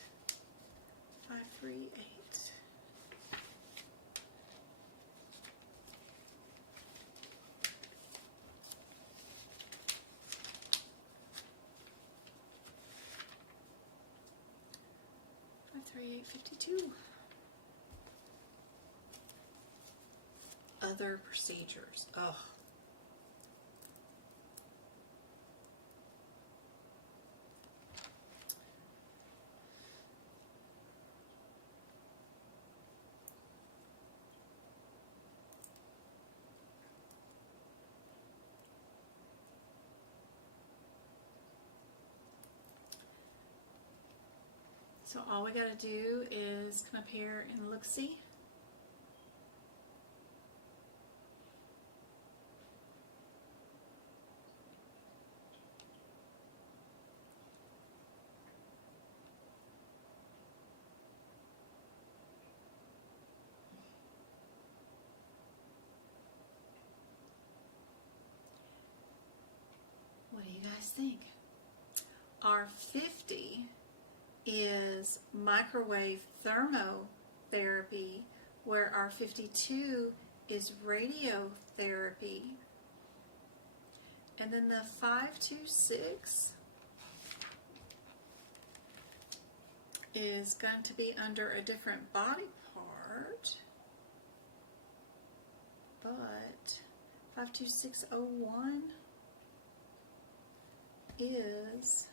538. $538.52. Other procedures. Ugh. So all we got to do is come up here and look-see. What do you guys think? Our 50 is microwave thermotherapy, where our 52 is radiotherapy. And then the 526 is going to be under a different body part, but 52601 is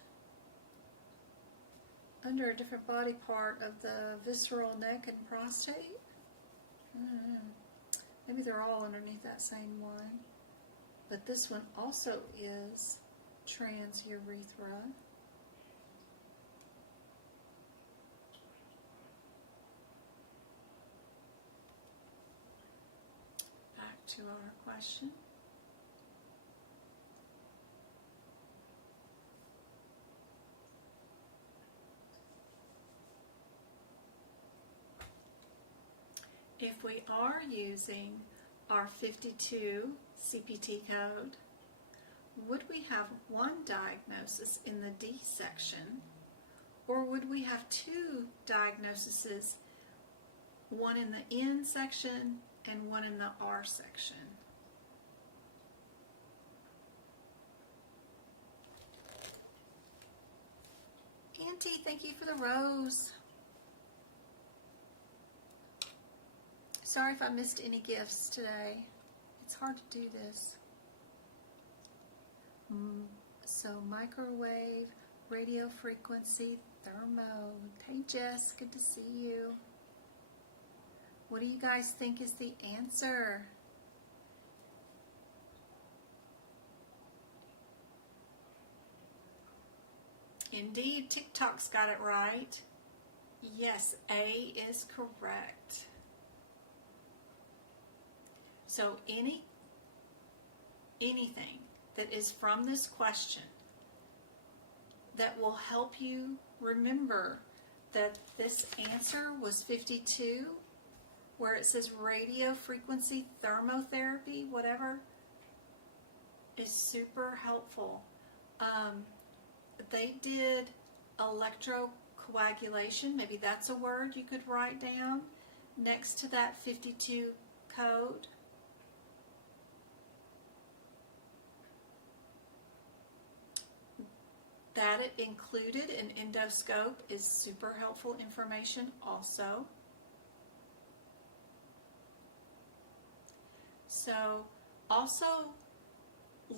under a different body part of the visceral neck and prostate. Maybe they're all underneath that same one. But this one also is transurethra. Back to our question. If we are using our 52 CPT code, would we have 1 diagnosis in the D section, or would we have 2 diagnoses, 1 in the N section and 1 in the R section? Auntie, thank you for the rose. Sorry if I missed any gifts today. It's hard to do this. So microwave, radio frequency, thermo. Hey Jess, good to see you. What do you guys think is the answer? Indeed, TikTok's got it right. Yes, A is correct. So anything that is from this question that will help you remember that this answer was 52, where it says radio frequency thermotherapy, whatever, is super helpful. They did electrocoagulation, maybe that's a word you could write down next to that 52 code. That it included an endoscope is super helpful information also. So also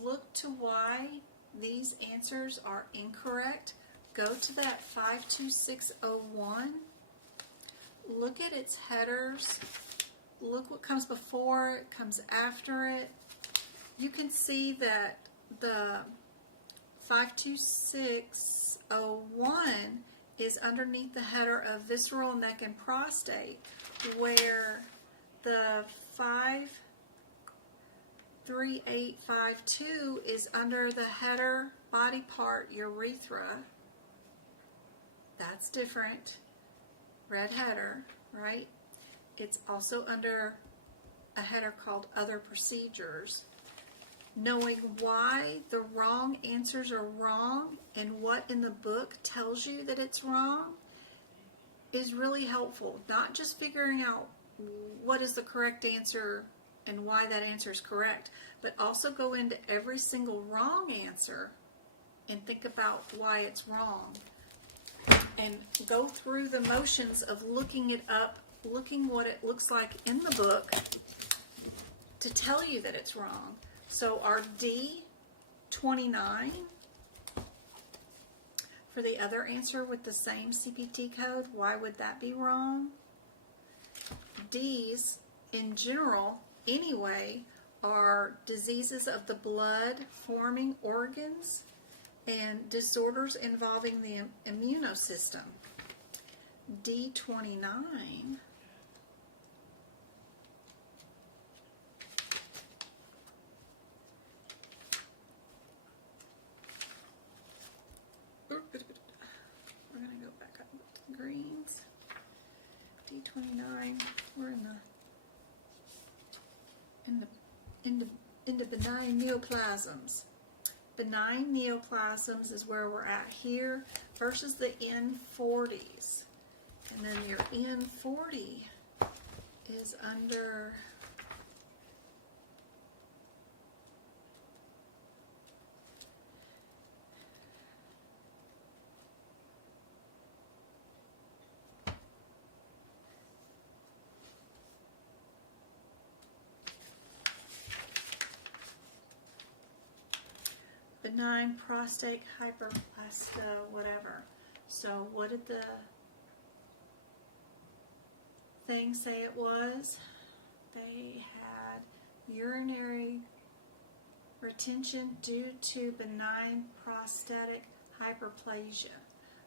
look to why these answers are incorrect. Go to that 52601. Look at its headers. Look what comes before it, comes after it. You can see that the 52601 is underneath the header of visceral, neck, and prostate, where the 53852 is under the header body part urethra. That's different. Red header, right? It's also under a header called other procedures. Knowing why the wrong answers are wrong and what in the book tells you that it's wrong is really helpful. Not just figuring out what is the correct answer and why that answer is correct, but also go into every single wrong answer and think about why it's wrong. And go through the motions of looking it up, looking what it looks like in the book to tell you that it's wrong. So our D29 for the other answer with the same CPT code, why would that be wrong? D's in general, anyway, are diseases of the blood forming organs and disorders involving the immunosystem. D29 we're going to go back up to the greens. D29, we're in the benign neoplasms. Benign neoplasms is where we're at here versus the N40s. And then your N40 is under benign prostate hyperplasia, whatever. So what did the thing say it was? They had urinary retention due to benign prostatic hyperplasia.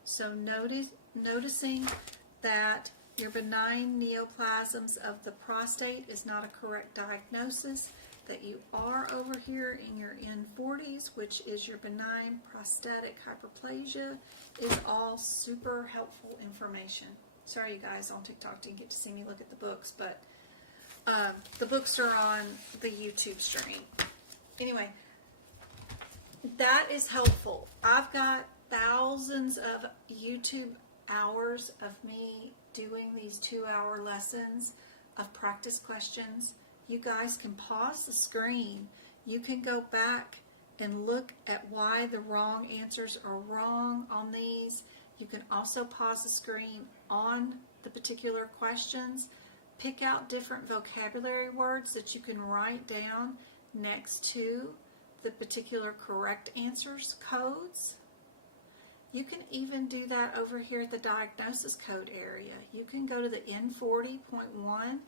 So noticing that your benign neoplasms of the prostate is not a correct diagnosis, that you are over here in your N40s, which is your benign prostatic hyperplasia, is all super helpful information. Sorry you guys on TikTok didn't get to see me look at the books, but the books are on the YouTube stream. Anyway, that is helpful. I've got thousands of YouTube hours of me doing these 2-hour lessons of practice questions. You guys can pause the screen. You can go back and look at why the wrong answers are wrong on these. You can also pause the screen on the particular questions. Pick out different vocabulary words that you can write down next to the particular correct answers codes. You can even do that over here at the diagnosis code area. You can go to the N40.1,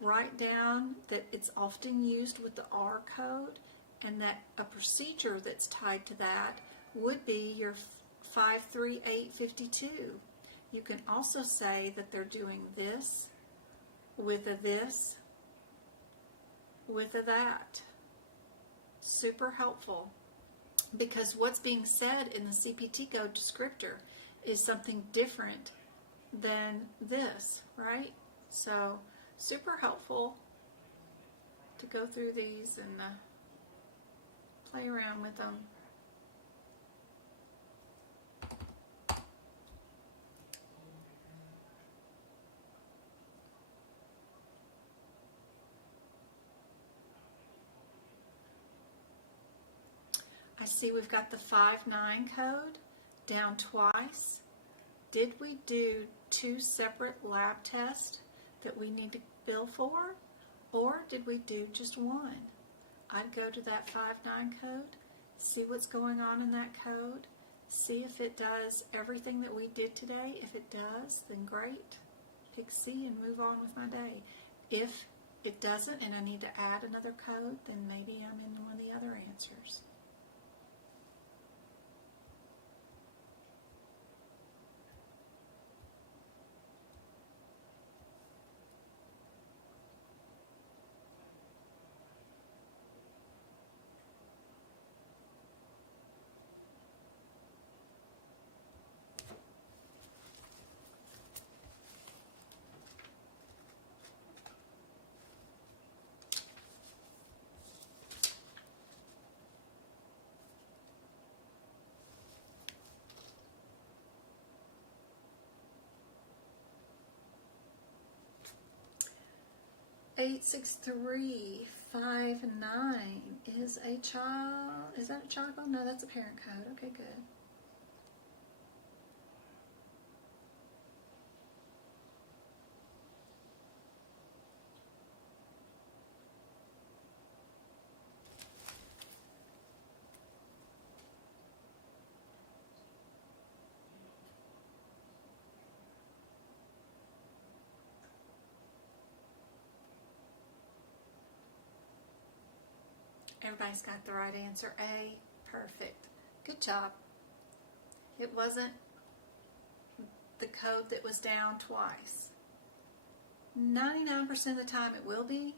write down that it's often used with the R code, and that a procedure that's tied to that would be your 53852. You can also say that they're doing this with a this with a that. Super helpful, because what's being said in the CPT code descriptor is something different than this, right? So super helpful to go through these and play around with them. I see we've got the 5-9 code down twice. Did we do 2 separate lab tests that we need to bill for, or did we do just one? I'd go to that 5-9 code, see what's going on in that code, see if it does everything that we did today. If it does, then great. Pick C and move on with my day. If it doesn't and I need to add another code, then maybe I'm in one of the other answers. Eight 635-9 is a child. Is that a child code? No, that's a parent code. Okay, good. Everybody's got the right answer. A. Perfect. Good job. It wasn't the code that was down twice. 99% of the time it will be,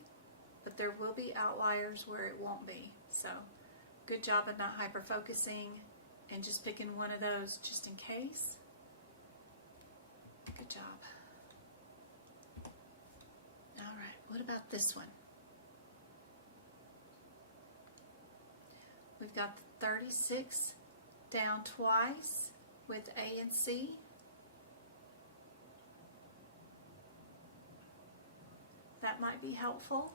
but there will be outliers where it won't be. So, good job of not hyper-focusing and just picking one of those just in case. Good job. All right, what about this one? We've got the 36 down twice with A and C. That might be helpful.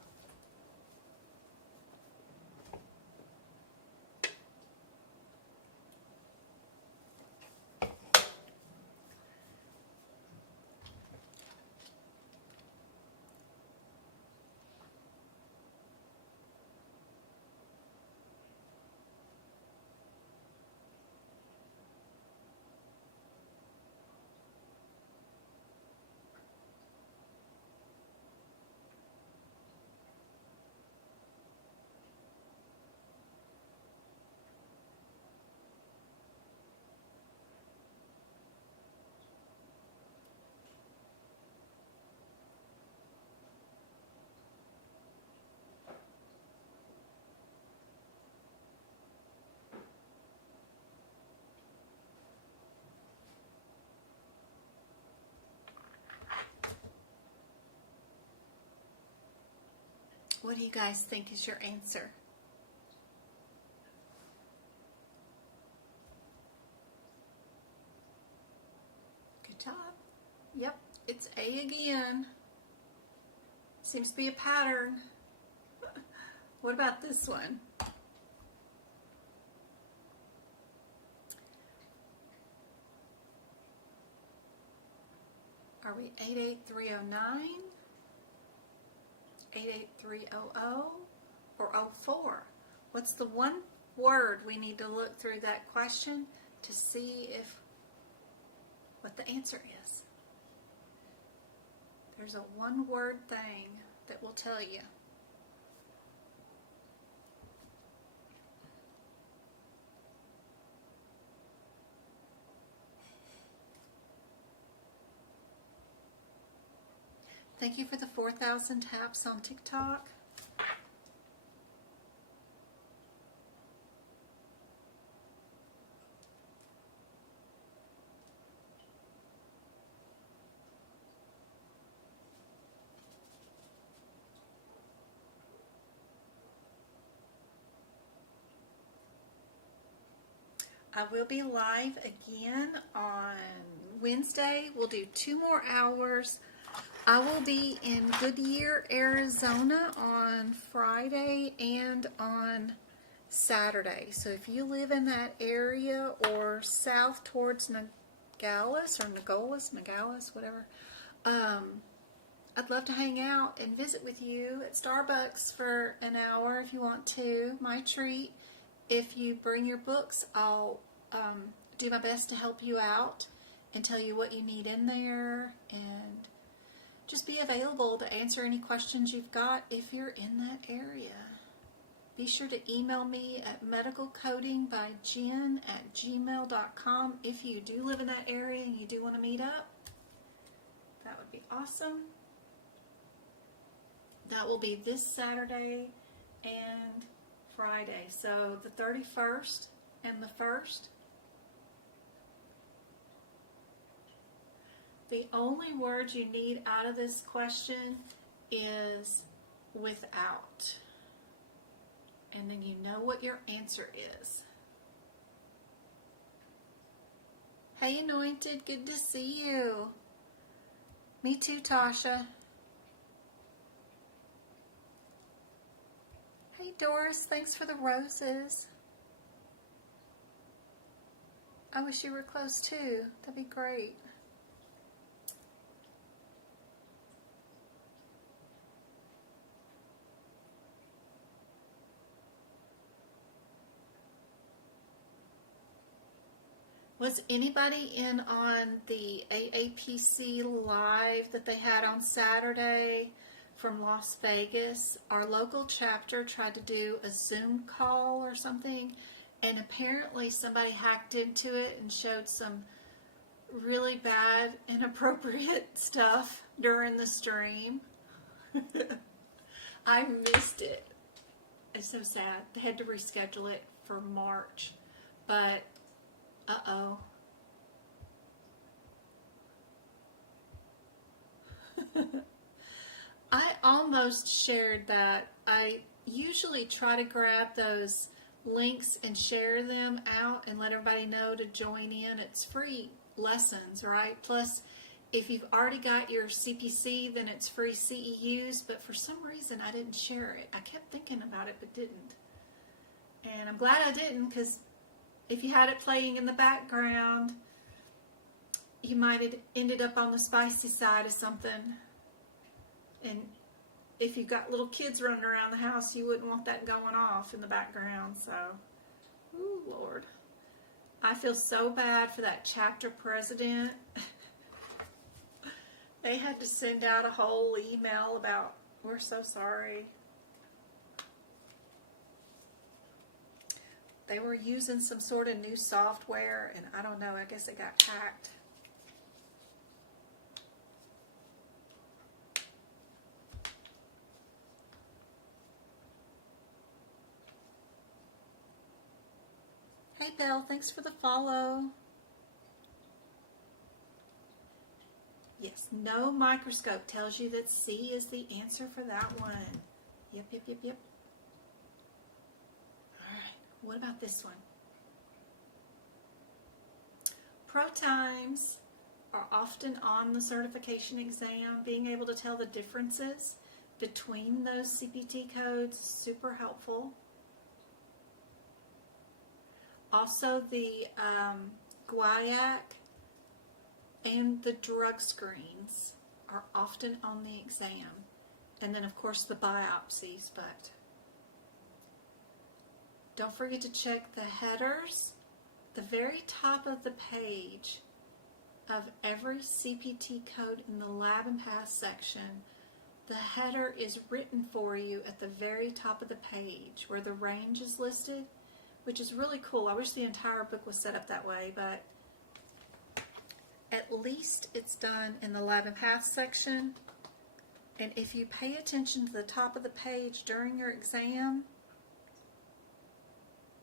What do you guys think is your answer? Good job. Yep, it's A again. Seems to be a pattern. What about this one? Are we 88309? 88300 or 04? What's the one word. We need to look through that question to see what the answer is. There's a one-word thing that will tell you. Thank you for the 4,000 taps on TikTok. I will be live again on Wednesday. We'll do 2 more hours. I will be in Goodyear, Arizona on Friday and on Saturday. So if you live in that area or south towards Nogales, whatever, I'd love to hang out and visit with you at Starbucks for an hour if you want to. My treat. If you bring your books, I'll do my best to help you out and tell you what you need in there, and just be available to answer any questions you've got if you're in that area. Be sure to email me at medicalcodingbyjen@gmail.com if you do live in that area and you do want to meet up. That would be awesome. That will be this Saturday and Friday. So the 31st and the 1st. The only word you need out of this question is without. And then you know what your answer is. Hey Anointed, good to see you. Me too, Tasha. Hey Doris, thanks for the roses. I wish you were close too. That'd be great. Was anybody in on the AAPC live that they had on Saturday from Las Vegas? Our local chapter tried to do a Zoom call or something, and apparently somebody hacked into it and showed some really bad, inappropriate stuff during the stream. I missed it. It's so sad. They had to reschedule it for March, but uh-oh. I almost shared that. I usually try to grab those links and share them out and let everybody know to join in. It's free lessons, right? Plus, if you've already got your CPC, then it's free CEUs, but for some reason I didn't share it. I kept thinking about it, but didn't. And I'm glad I didn't, because if you had it playing in the background, you might have ended up on the spicy side of something. And if you've got little kids running around the house, you wouldn't want that going off in the background. So, ooh, Lord. I feel so bad for that chapter president. They had to send out a whole email about, we're so sorry. They were using some sort of new software, and I don't know, I guess it got hacked. Hey Belle, thanks for the follow. Yes, no microscope tells you that C is the answer for that one. Yep. What about this one? Pro times are often on the certification exam. Being able to tell the differences between those CPT codes is super helpful. Also, the guaiac and the drug screens are often on the exam. And then, of course, the biopsies, but Don't forget to check the headers. The very top of the page of every CPT code in the Lab and Pass section, the header is written for you at the very top of the page where the range is listed, which is really cool. I wish the entire book was set up that way, but at least it's done in the Lab and Pass section. And if you pay attention to the top of the page during your exam,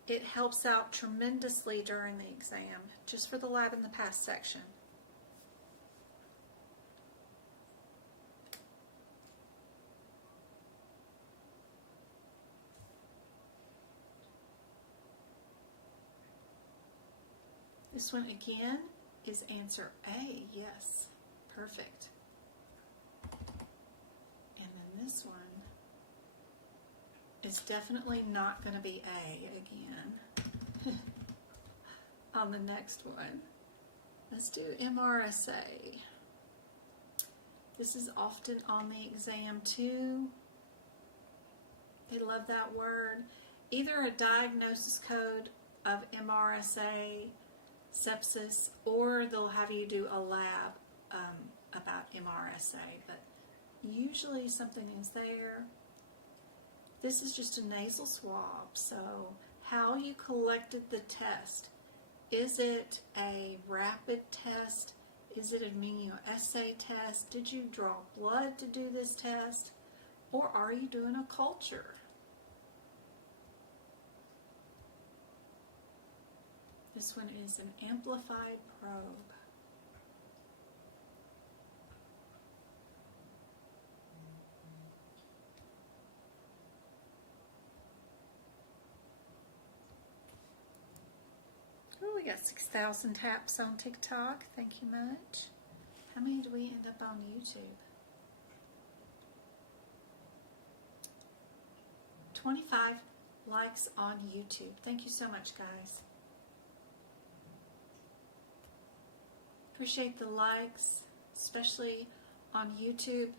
it helps out tremendously during the exam, just for the Lab and the Pass section. This one again is answer A. Yes, perfect. And then this one is definitely not going to be A again. On the next one, let's do MRSA. This is often on the exam too. They love that word. Either a diagnosis code of MRSA, sepsis, or they'll have you do a lab about MRSA, but usually something is there. This is just a nasal swab, so how you collected the test. Is it a rapid test? Is it an immunoassay test? Did you draw blood to do this test? Or are you doing a culture? This one is an amplified probe. Oh, we got 6,000 taps on TikTok. Thank you much. How many do we end up on YouTube? 25 likes on YouTube. Thank you so much, guys. Appreciate the likes, especially on YouTube.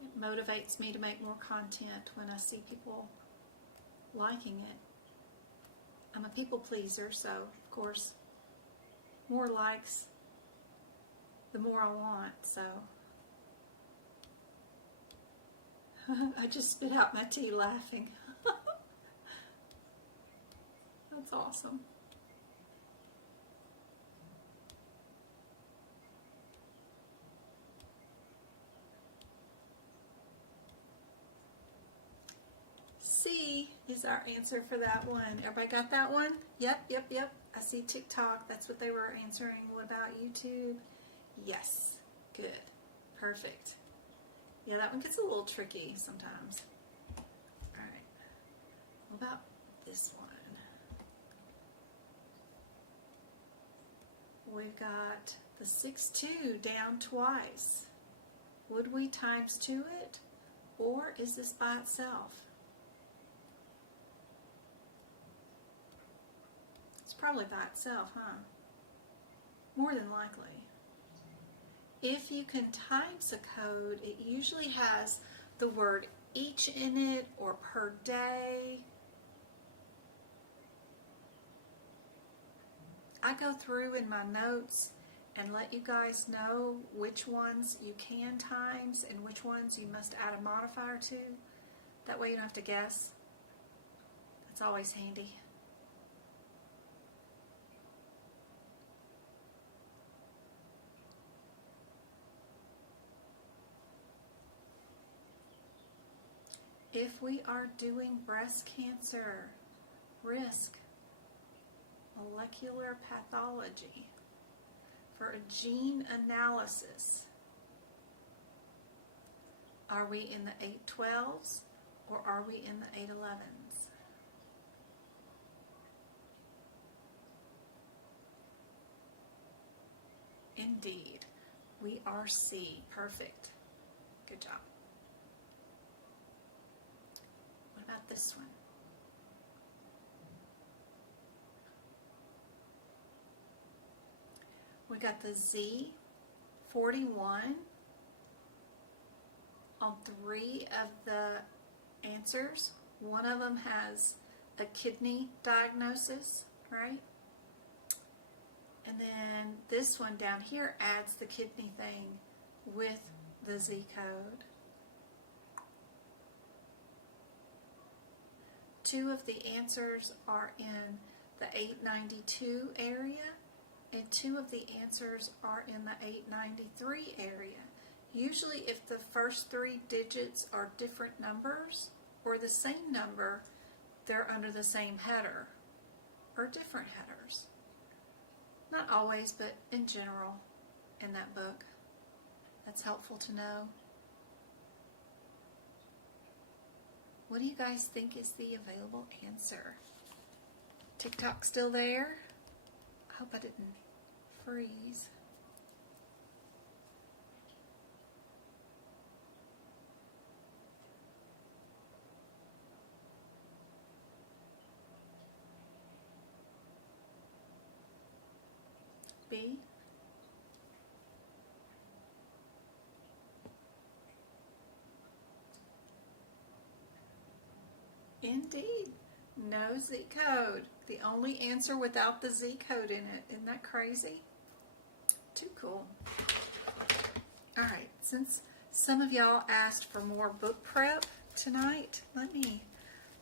It motivates me to make more content when I see people liking it. I'm a people pleaser, so of course, more likes, the more I want, so. I just spit out my tea laughing. That's awesome. C is our answer for that one. Everybody got that one? Yep. I see TikTok. That's what they were answering. What about YouTube? Yes. Good. Perfect. Yeah, that one gets a little tricky sometimes. All right. What about this one? We've got the 6-2 down twice. Would we times 2 it? Or is this by itself? It's probably by itself, huh? More than likely. If you can times a code, it usually has the word each in it or per day. I go through in my notes and let you guys know which ones you can times and which ones you must add a modifier to. That way you don't have to guess. That's always handy. If we are doing breast cancer risk molecular pathology for a gene analysis, are we in the 812s or are we in the 811s? Indeed, we are C. Perfect. Good job. What about this one? We got the Z41 on 3 of the answers. One of them has a kidney diagnosis, right? And then this one down here adds the kidney thing with the Z code. 2 of the answers are in the 892 area, and 2 of the answers are in the 893 area. Usually if the first 3 digits are different numbers or the same number, they're under the same header or different headers. Not always, but in general in that book. That's helpful to know. What do you guys think is the available answer? TikTok still there? I hope I didn't freeze. B. Indeed. No Z code. The only answer without the Z code in it. Isn't that crazy? Too cool. Alright, since some of y'all asked for more book prep tonight,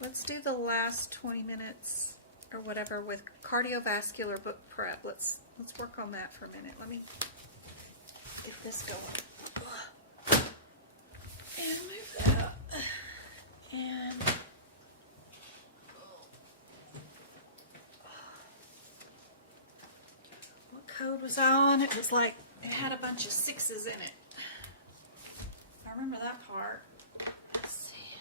let's do the last 20 minutes or whatever with cardiovascular book prep. Let's work on that for a minute. Let me get this going. And move that up. And what code was I on? It was like, it had a bunch of 6s in it. I remember that part. Let's see.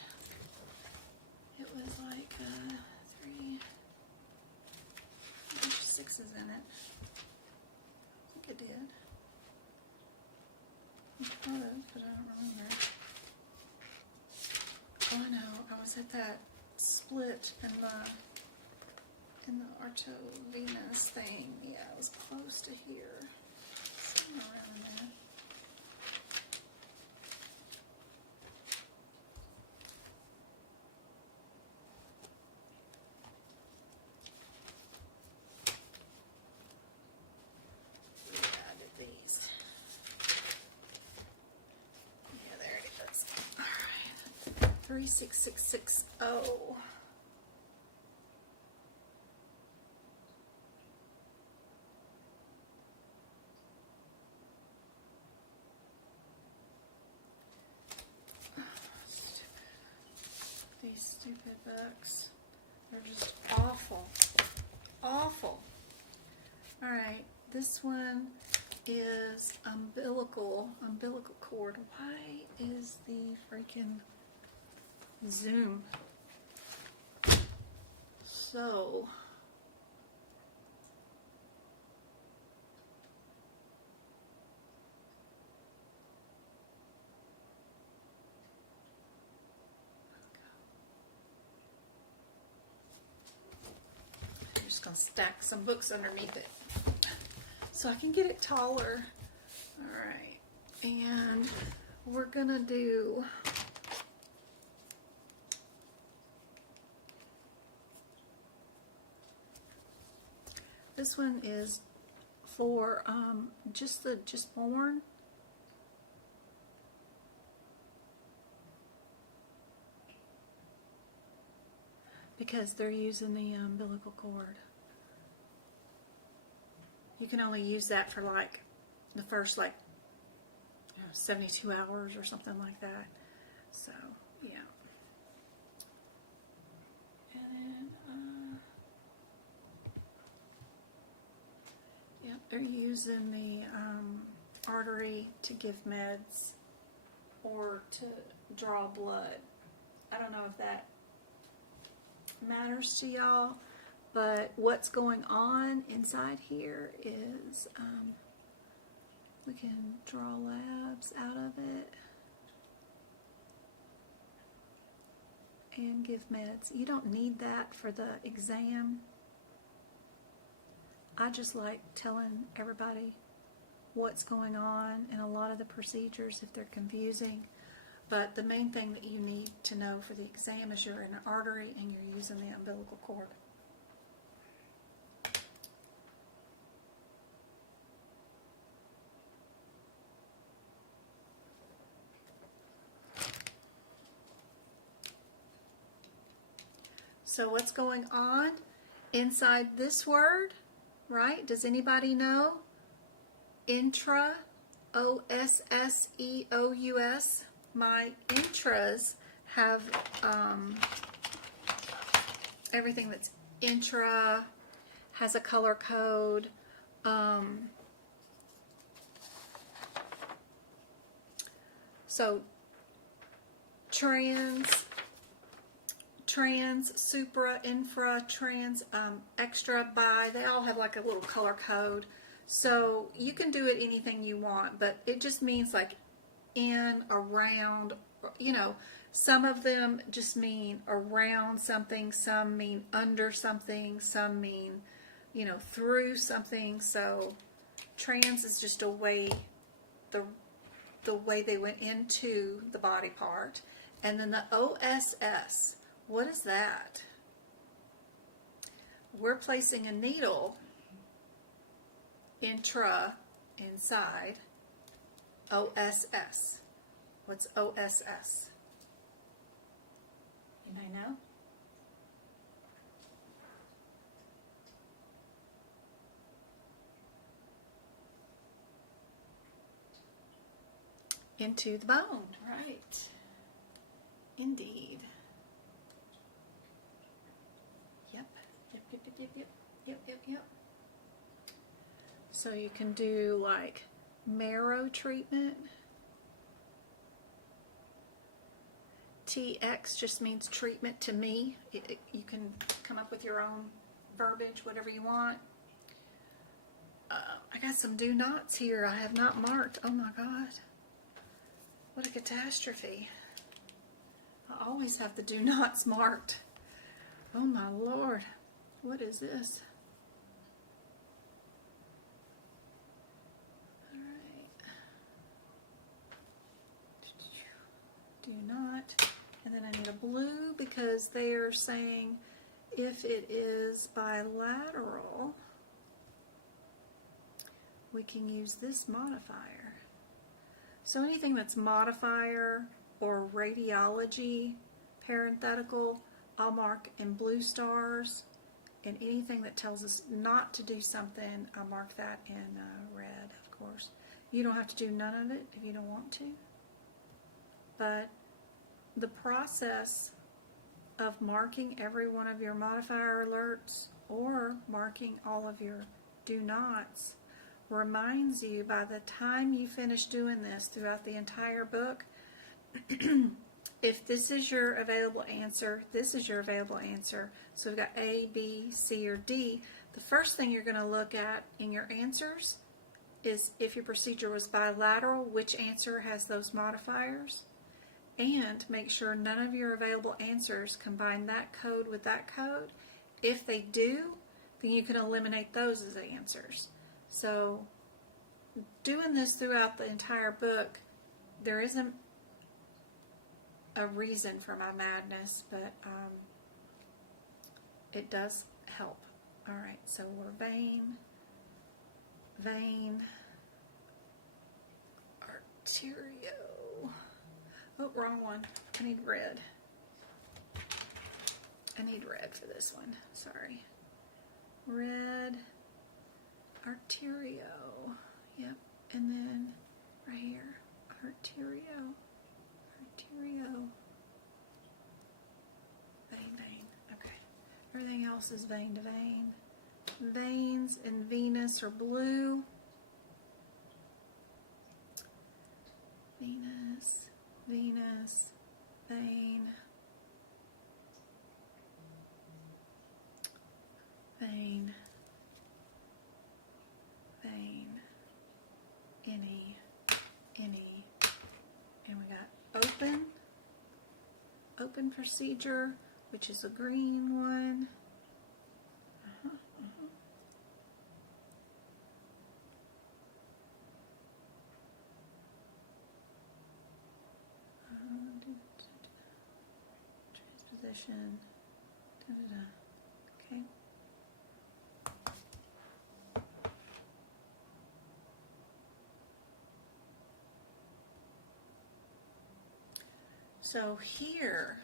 It was like 3, a bunch of 6s in it. I think it did. I thought of, but I don't remember. Oh, I know. I was at that split in the Artovenus thing. Yeah, it was close to here. Somewhere around there. Yeah, I did these. Yeah, there it is. Alright. 36660. These stupid books. They're just awful. Awful. Alright, this one is umbilical cord. Why is the freaking Zoom so I'm just gonna stack some books underneath it so I can get it taller. Alright, and we're gonna do this one is for just born. Because they're using the umbilical cord. You can only use that for like the first 72 hours or something like that. So yeah. And then yeah, they're using the artery to give meds or to draw blood. I don't know if that matters to y'all, but what's going on inside here is we can draw labs out of it and give meds. You don't need that for the exam. I just like telling everybody what's going on in a lot of the procedures if they're confusing. But the main thing that you need to know for the exam is you're in an artery and you're using the umbilical cord. So what's going on inside this word, right? Does anybody know? Intra, O-S-S-E-O-U-S. My intras have everything that's intra, has a color code. So trans, supra, infra, trans, extra, bi, they all have like a little color code. So you can do it anything you want, but it just means like in, around, you know, some of them just mean around something, some mean under something, some mean, you know, through something. So trans is just a way, the way they went into the body part. And then the OSS, what is that? We're placing a needle inside OSS. What's OSS? Anybody know? Into the bone, right? Indeed. Yep. So you can do like marrow treatment. TX just means treatment to me. You can come up with your own verbiage, whatever you want. I got some do nots here I have not marked. Oh my God. What a catastrophe. I always have the do nots marked. Oh my Lord. What is this? Alright. Do not. And then I need a blue because they are saying if it is bilateral, we can use this modifier. So anything that's modifier or radiology, parenthetical, I'll mark in blue stars. And anything that tells us not to do something, I'll mark that in red, of course. You don't have to do none of it if you don't want to. But the process of marking every one of your modifier alerts or marking all of your do nots reminds you by the time you finish doing this throughout the entire book, if this is your available answer, this is your available answer. So we've got A, B, C, or D. The first thing you're going to look at in your answers is if your procedure was bilateral, which answer has those modifiers, and make sure none of your available answers combine that code with that code. If they do, then you can eliminate those as answers. So doing this throughout the entire book, there isn't a reason for my madness, but it does help. All right, so we're vein, arterio. Oh, wrong one. I need red. I need red for this one. Sorry. Red, arterio. Yep, and then right here, arterio. Vein. Okay. Everything else is vein to vein. Veins in Venus are blue. Venus, vein. Any. And we got open procedure, which is a green one. position. Da-da-da. Okay. So here,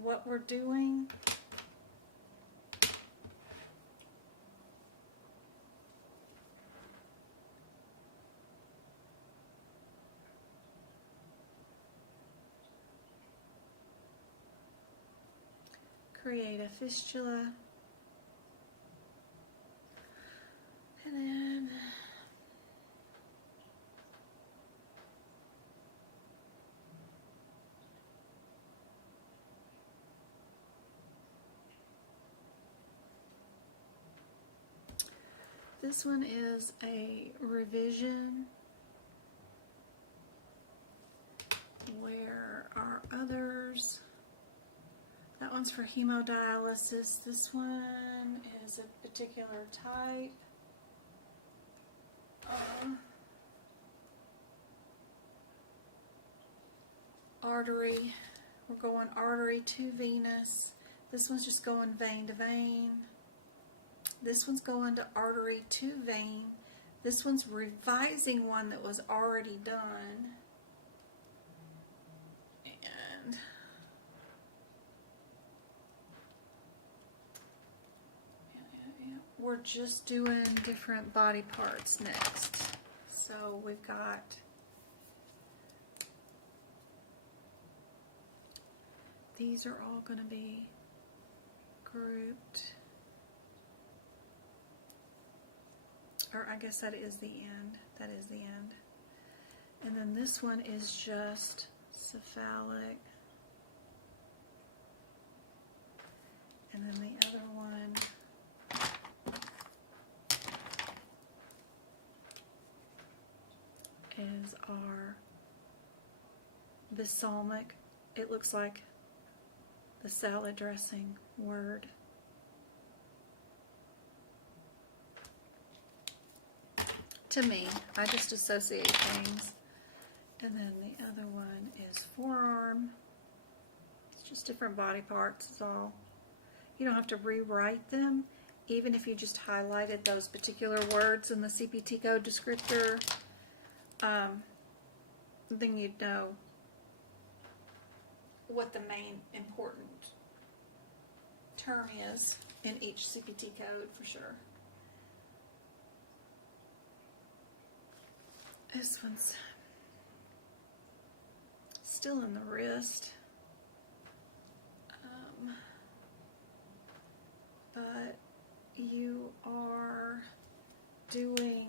what we're doing, create a fistula, and then this one is a revision. Where are others? That one's for hemodialysis. This one is a particular type. Artery. We're going artery to venous. This one's just going vein to vein. This one's going to artery to vein. This one's revising one that was already done. And we're just doing different body parts next. So we've got these are all going to be grouped. Or I guess that is the end. That is the end. And then this one is just cephalic. And then the other one is our balsamic. It looks like the salad dressing word. To me, I just associate things. And then the other one is forearm. It's just different body parts is all. You don't have to rewrite them, even if you just highlighted those particular words in the CPT code descriptor. Then you'd know what the main important term is in each CPT code for sure. This one's still in the wrist, but you are doing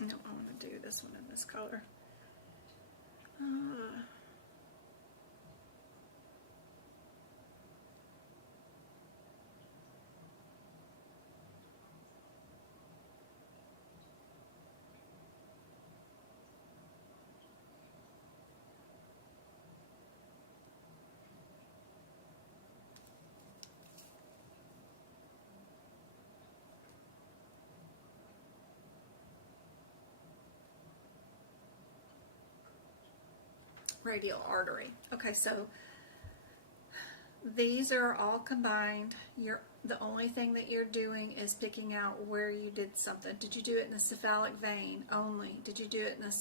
no, I want to do this one in this color. Radial artery. Okay, so these are all combined. The only thing that you're doing is picking out where you did something. Did you do it in the cephalic vein only? Did you do it in the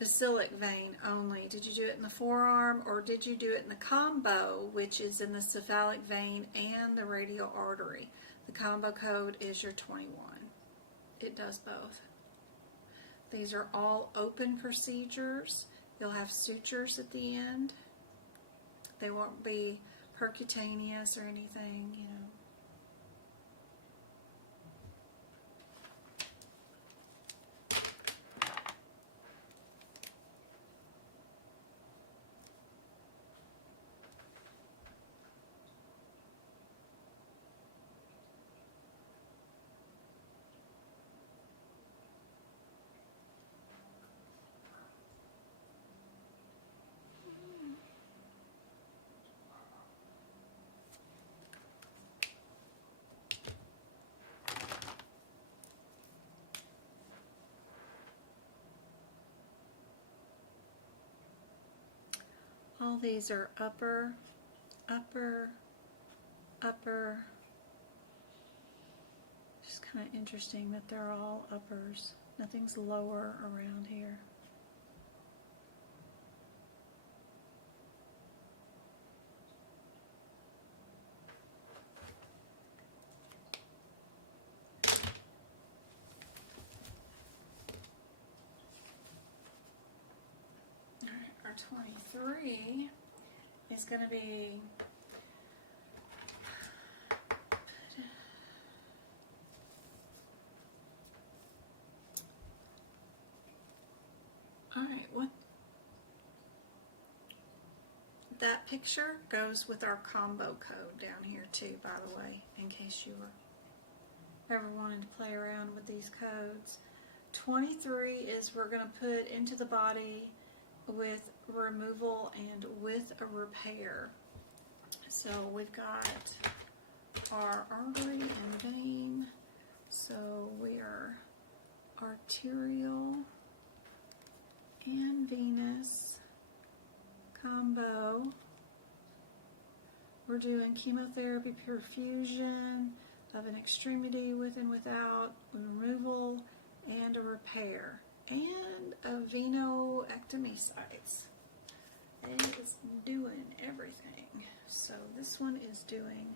basilic vein only? Did you do it in the forearm, or did you do it in the combo, which is in the cephalic vein and the radial artery? The combo code is your 21. It does both. These are all open procedures. You'll have sutures at the end. They won't be percutaneous or anything, you know. All these are upper, upper, upper. Just kind of interesting that they're all uppers. Nothing's lower around here. All right, our 23 is going to be what that picture goes with our combo code down here too, by the way, in case you were ever wanting to play around with these codes. 23 is we're going to put into the body with removal and with a repair. So we've got our artery and vein. So we are arterial and venous combo. We're doing chemotherapy perfusion of an extremity with and without, removal and a repair, and a venoectomy sites. It is doing everything. So this one is doing,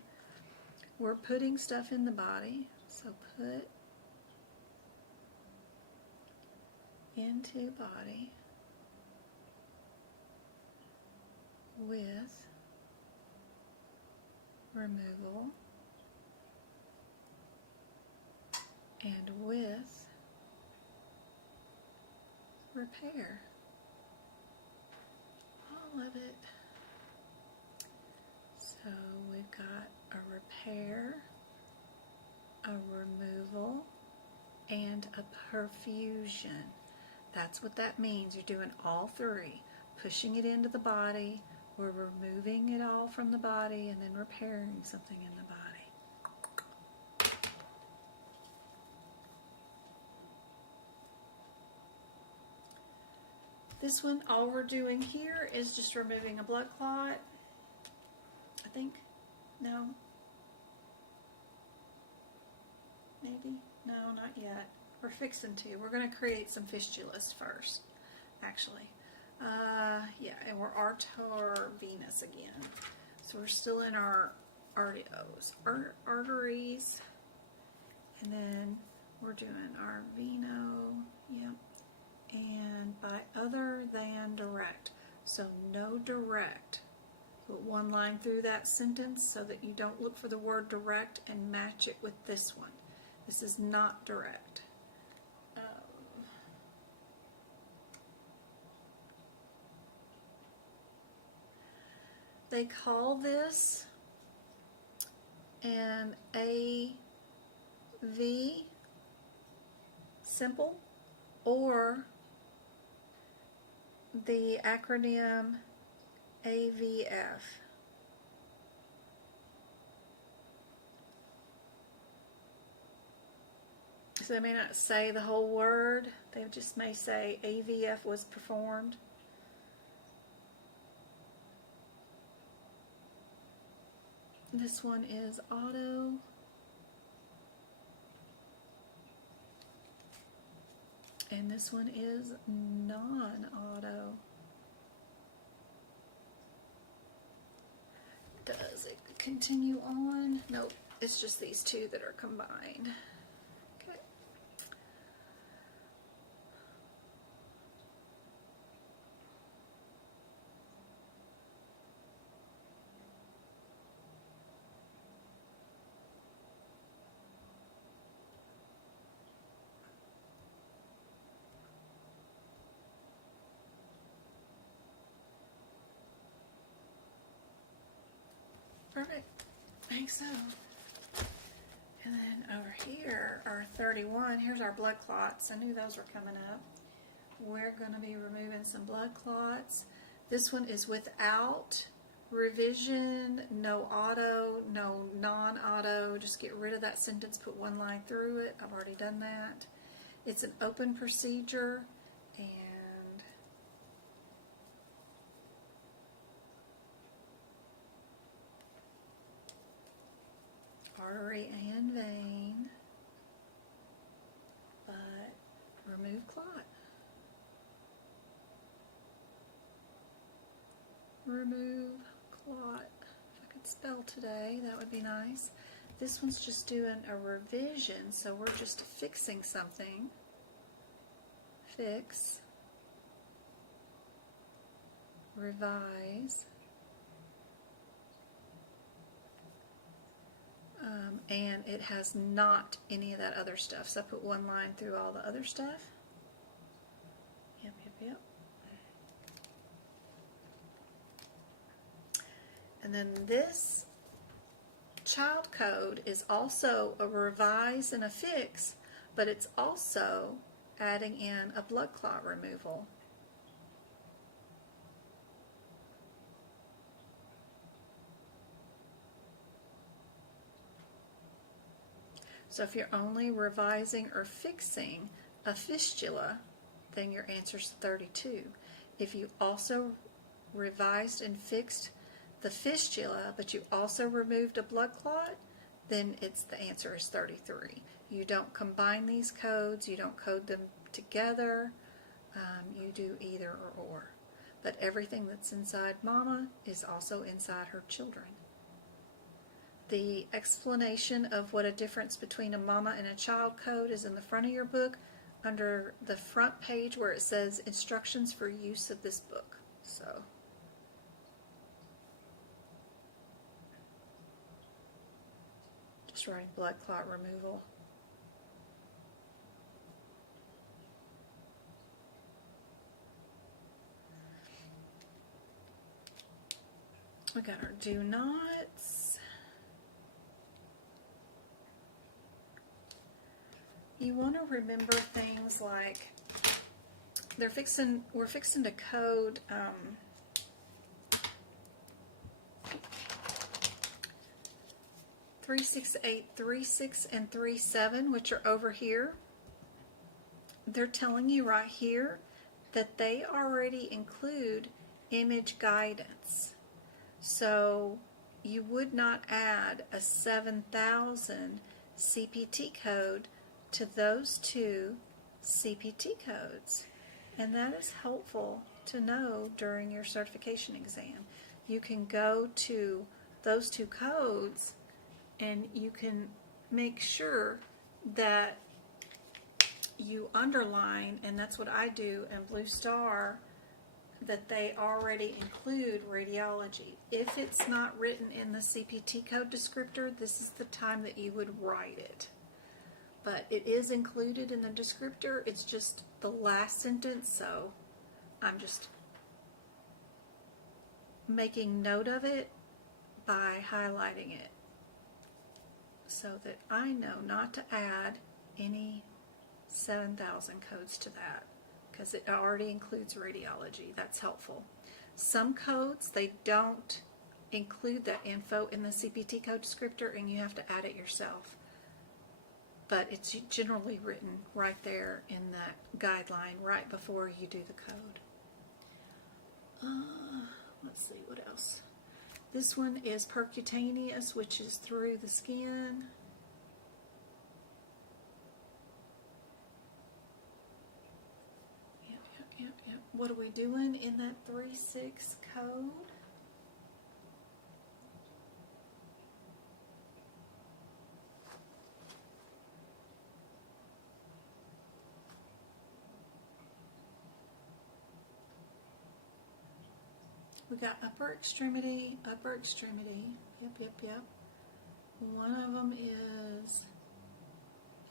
we're putting stuff in the body. So put into body with removal and with repair. All of it. So we've got a repair, a removal, and a perfusion. That's what that means. You're doing all three. Pushing it into the body, we're removing it all from the body, and then repairing something in the body. This one, all we're doing here is just removing a blood clot. I think. No. Maybe? No, not yet. We're fixing to. We're going to create some fistulas first, actually. Yeah, and we're artervenous again. So we're still in our arteries, and then we're doing our veno, yep, and by other than direct. So no direct. Put one line through that sentence so that you don't look for the word direct and match it with this one. This is not direct. They call this an AV simple, or the acronym AVF. So they may not say the whole word, they just may say AVF was performed. This one is auto. And this one is non-auto. Does it continue on? Nope, it's just these two that are combined. Okay. Perfect. I think so. And then over here, our 31, here's our blood clots. I knew those were coming up. We're going to be removing some blood clots. This one is without revision, no auto, no non-auto. Just get rid of that sentence, put one line through it. I've already done that. It's an open procedure, and artery and vein, but remove clot. Remove clot. If I could spell today, that would be nice. This one's just doing a revision, so we're just fixing something. Fix. Revise. And it has not any of that other stuff. So I put one line through all the other stuff. Yep. And then this child code is also a revise and a fix, but it's also adding in a blood clot removal. So if you're only revising or fixing a fistula, then your answer is 32. If you also revised and fixed the fistula, but you also removed a blood clot, then the answer is 33. You don't combine these codes, you don't code them together, you do either or. But everything that's inside mama is also inside her children. The explanation of what a difference between a mama and a child code is in the front of your book under the front page where it says instructions for use of this book. So just writing blood clot removal. We got our do nots. You want to remember things like we're fixing to code 368, 36, and 37, which are over here. They're telling you right here that they already include image guidance. So you would not add a 7000 CPT code to those two CPT codes. And that is helpful to know during your certification exam. You can go to those two codes and you can make sure that you underline, and that's what I do in Blue Star, that they already include radiology. If it's not written in the CPT code descriptor, this is the time that you would write it. But it is included in the descriptor, it's just the last sentence, so I'm just making note of it by highlighting it so that I know not to add any 7000 codes to that, because it already includes radiology. That's helpful. Some codes, they don't include that info in the CPT code descriptor and you have to add it yourself. But it's generally written right there in that guideline right before you do the code. Let's see, what else? This one is percutaneous, which is through the skin. Yep. What are we doing in that 3.6 code? We got upper extremity. Yep. One of them is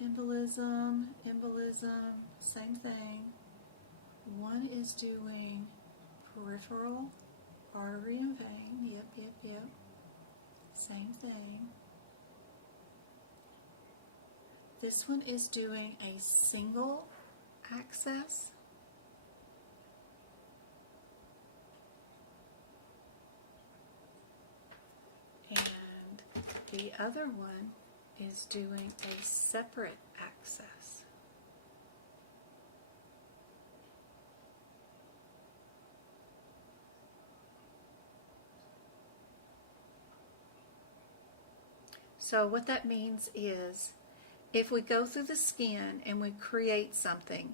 embolism, same thing. One is doing peripheral artery and vein. Yep. Same thing. This one is doing a single access. And the other one is doing a separate access. So what that means is if we go through the skin and we create something,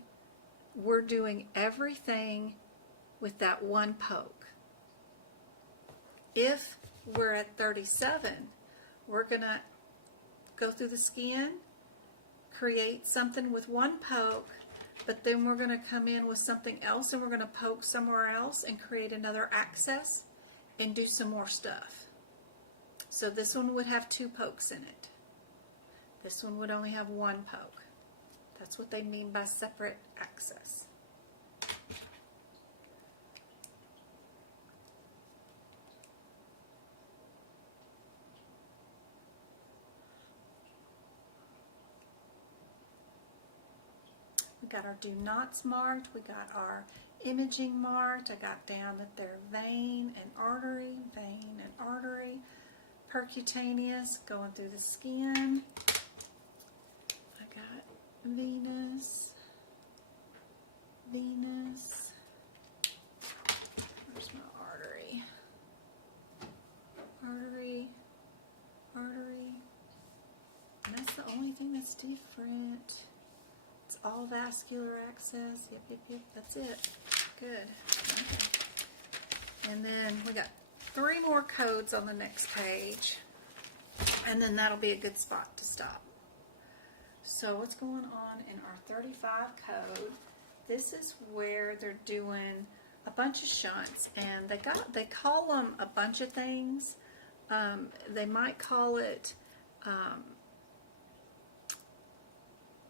we're doing everything with that one poke. If we're at 37, we're going to go through the skin, create something with one poke, but then we're going to come in with something else and we're going to poke somewhere else and create another access and do some more stuff. So this one would have 2 pokes in it. This one would only have 1 poke. That's what they mean by separate access. We got our do nots marked. We got our imaging marked. I got down that they're vein and artery, percutaneous, going through the skin. I got venous. Where's my artery? Artery. And that's the only thing that's different. It's all vascular access. Yep. That's it. Good. Okay. And then we got 3 more codes on the next page. And then that'll be a good spot to stop. So what's going on in our 35 code? This is where they're doing a bunch of shunts, and they call them a bunch of things. They might call it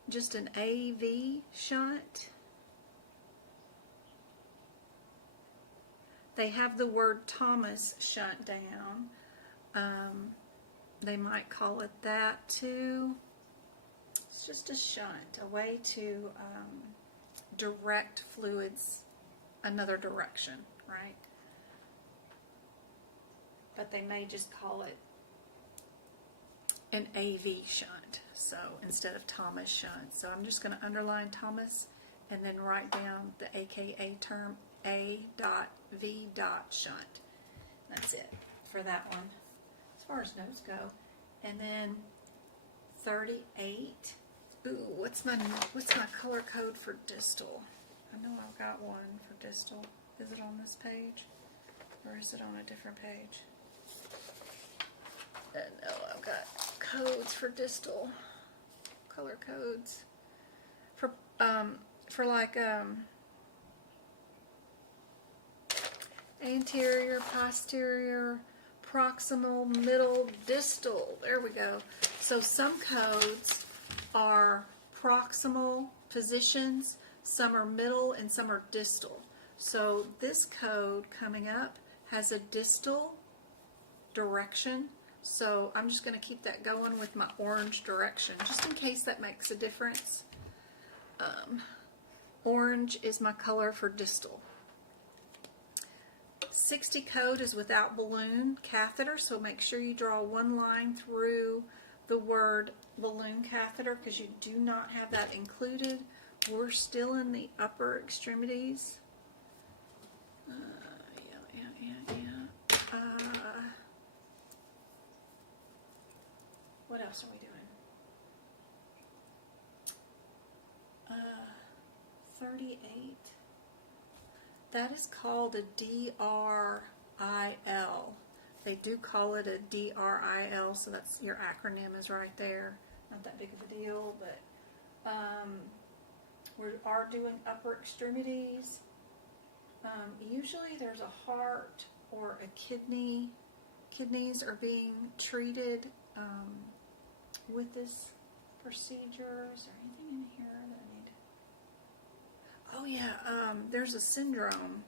just an AV shunt. They have the word Thomas shunt down. They might call it that too. It's just a shunt, a way to direct fluids another direction, right? But they may just call it an AV shunt, so instead of Thomas shunt. So I'm just going to underline Thomas and then write down the AKA term A.V. shunt. That's it for that one as far as notes go. And then 38. Ooh, what's my color code for distal? I know I've got one for distal. Is it on this page or is it on a different page? No, I've got codes for distal, color codes for like anterior, posterior, proximal, middle, distal. There we go. So some codes are proximal positions, some are middle, and some are distal. So this code coming up has a distal direction. So I'm just going to keep that going with my orange direction, just in case that makes a difference. Orange is my color for distal. 60 code is without balloon catheter, so make sure you draw one line through the word balloon catheter because you do not have that included. We're still in the upper extremities. What else are we doing? 38. That is called a DRIL. They do call it a DRIL, so that's your acronym is right there. Not that big of a deal, but we are doing upper extremities. Usually there's a heart or a kidney. Kidneys are being treated with this procedure. Is there anything in here that I need? Oh yeah, there's a syndrome.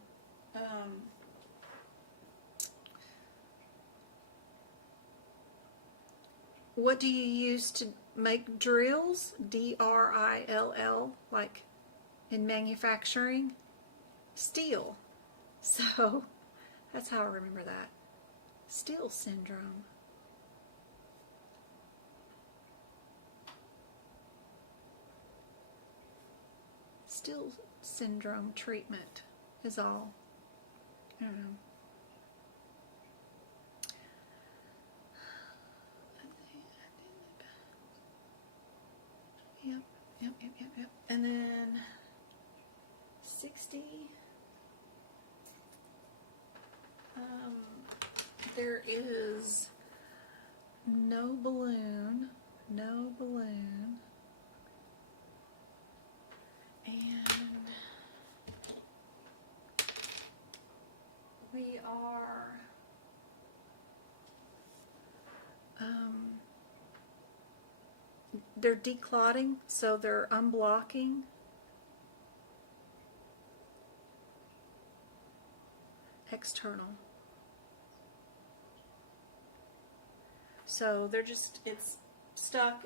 What do you use to make drills? DRILL, like in manufacturing? Steel. So that's how I remember that. Steel syndrome. Steel syndrome treatment is all. I don't know. And then 60, there is no balloon, and we are they're declotting, so they're unblocking. External. So they're just, it's stuck,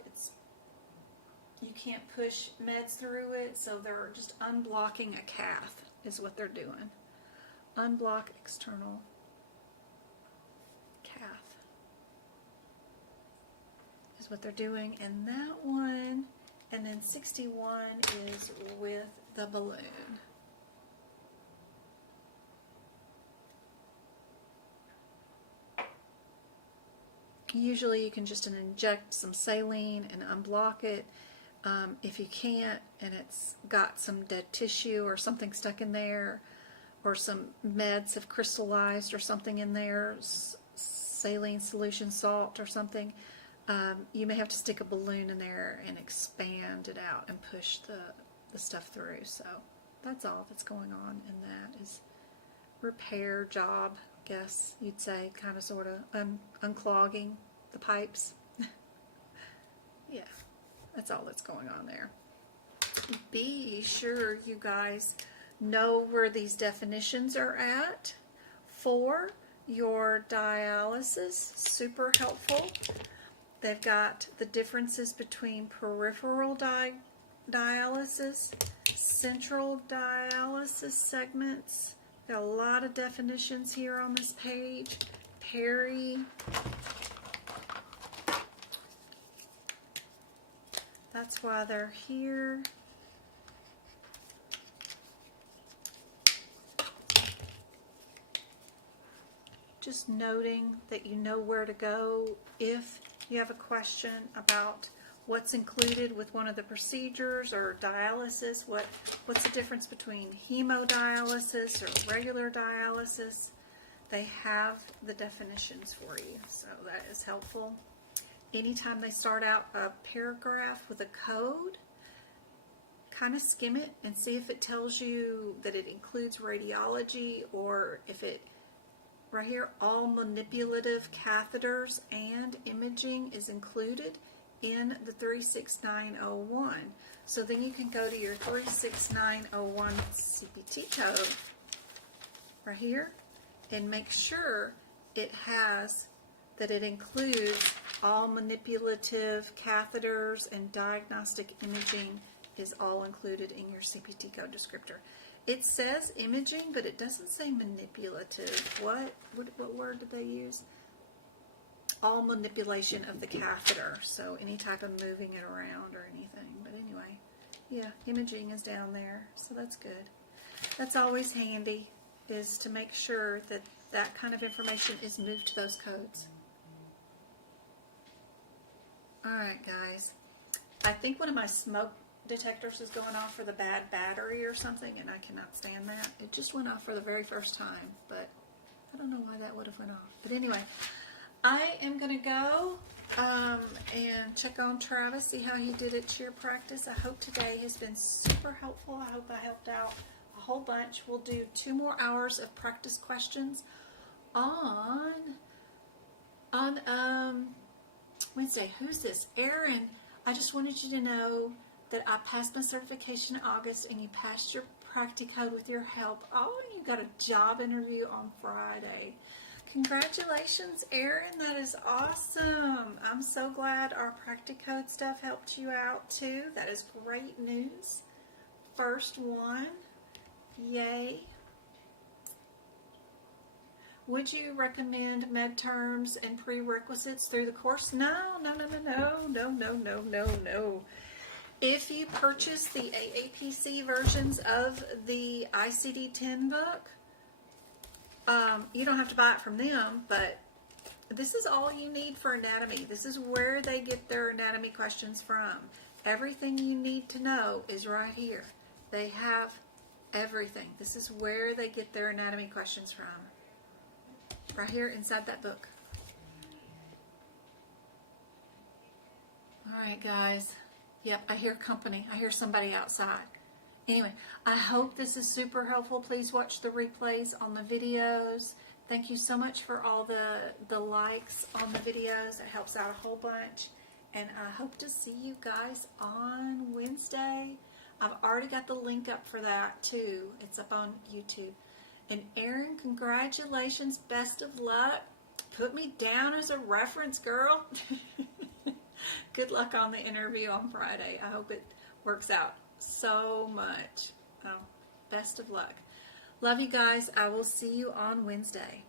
you can't push meds through it, so they're just unblocking a cath is what they're doing. Unblock external cath is what they're doing, and that one, and then 61 is with the balloon. Usually you can just inject some saline and unblock it. If you can't, and it's got some dead tissue or something stuck in there, or some meds have crystallized or something in there, saline solution salt or something, you may have to stick a balloon in there and expand it out and push the stuff through. So that's all that's going on, and that is repair job, guess you'd say, kind of sort of unclogging the pipes. Yeah, that's all that's going on there. Be sure you guys know where these definitions are at for your dialysis. Super helpful. They've got the differences between peripheral dialysis, central dialysis segments. Got a lot of definitions here on this page. Peri. That's why they're here. Just noting that you know where to go if you have a question about what's included with one of the procedures or dialysis, what's the difference between hemodialysis or regular dialysis. They have the definitions for you, so that is helpful. Anytime they start out a paragraph with a code, kind of skim it and see if it tells you that it includes radiology, or if it, right here, all manipulative catheters and imaging is included in the 36901. So then you can go to your 36901 CPT code right here and make sure it has that it includes all manipulative catheters and diagnostic imaging is all included in your CPT code descriptor. It says imaging, but it doesn't say manipulative. What word did they use? All manipulation of the catheter, so any type of moving it around or anything. But anyway, yeah, imaging is down there, so that's good. That's always handy, is to make sure that that kind of information is moved to those codes. Alright guys, I think one of my smoke detectors is going off for the bad battery or something, and I cannot stand that. It just went off for the very first time, but I don't know why that would have went off. But anyway, I am going to go and check on Travis, see how he did at cheer practice. I hope today has been super helpful. I hope I helped out a whole bunch. We'll do 2 more hours of practice questions on Wednesday. Who's this? Aaron. I just wanted you to know that I passed my certification in August, and you passed your Practicode with your help. Oh, you got a job interview on Friday. Congratulations, Aaron. That is awesome. I'm so glad our Practicode stuff helped you out too. That is great news. First one. Yay. Would you recommend med terms and prerequisites through the course? No. If you purchase the AAPC versions of the ICD-10 book, you don't have to buy it from them, but this is all you need for anatomy. This is where they get their anatomy questions from. everything you need to know is right here. They have everything. This is where they get their anatomy questions from. Right here inside that book. All right, guys. Yep, I hear company. I hear somebody outside. Anyway, I hope this is super helpful. Please watch the replays on the videos. Thank you so much for all the likes on the videos. It helps out a whole bunch. And I hope to see you guys on Wednesday. I've already got the link up for that too. It's up on YouTube. And Erin, congratulations. Best of luck. Put me down as a reference, girl. Good luck on the interview on Friday. I hope it works out so much. Best of luck. Love you guys. I will see you on Wednesday.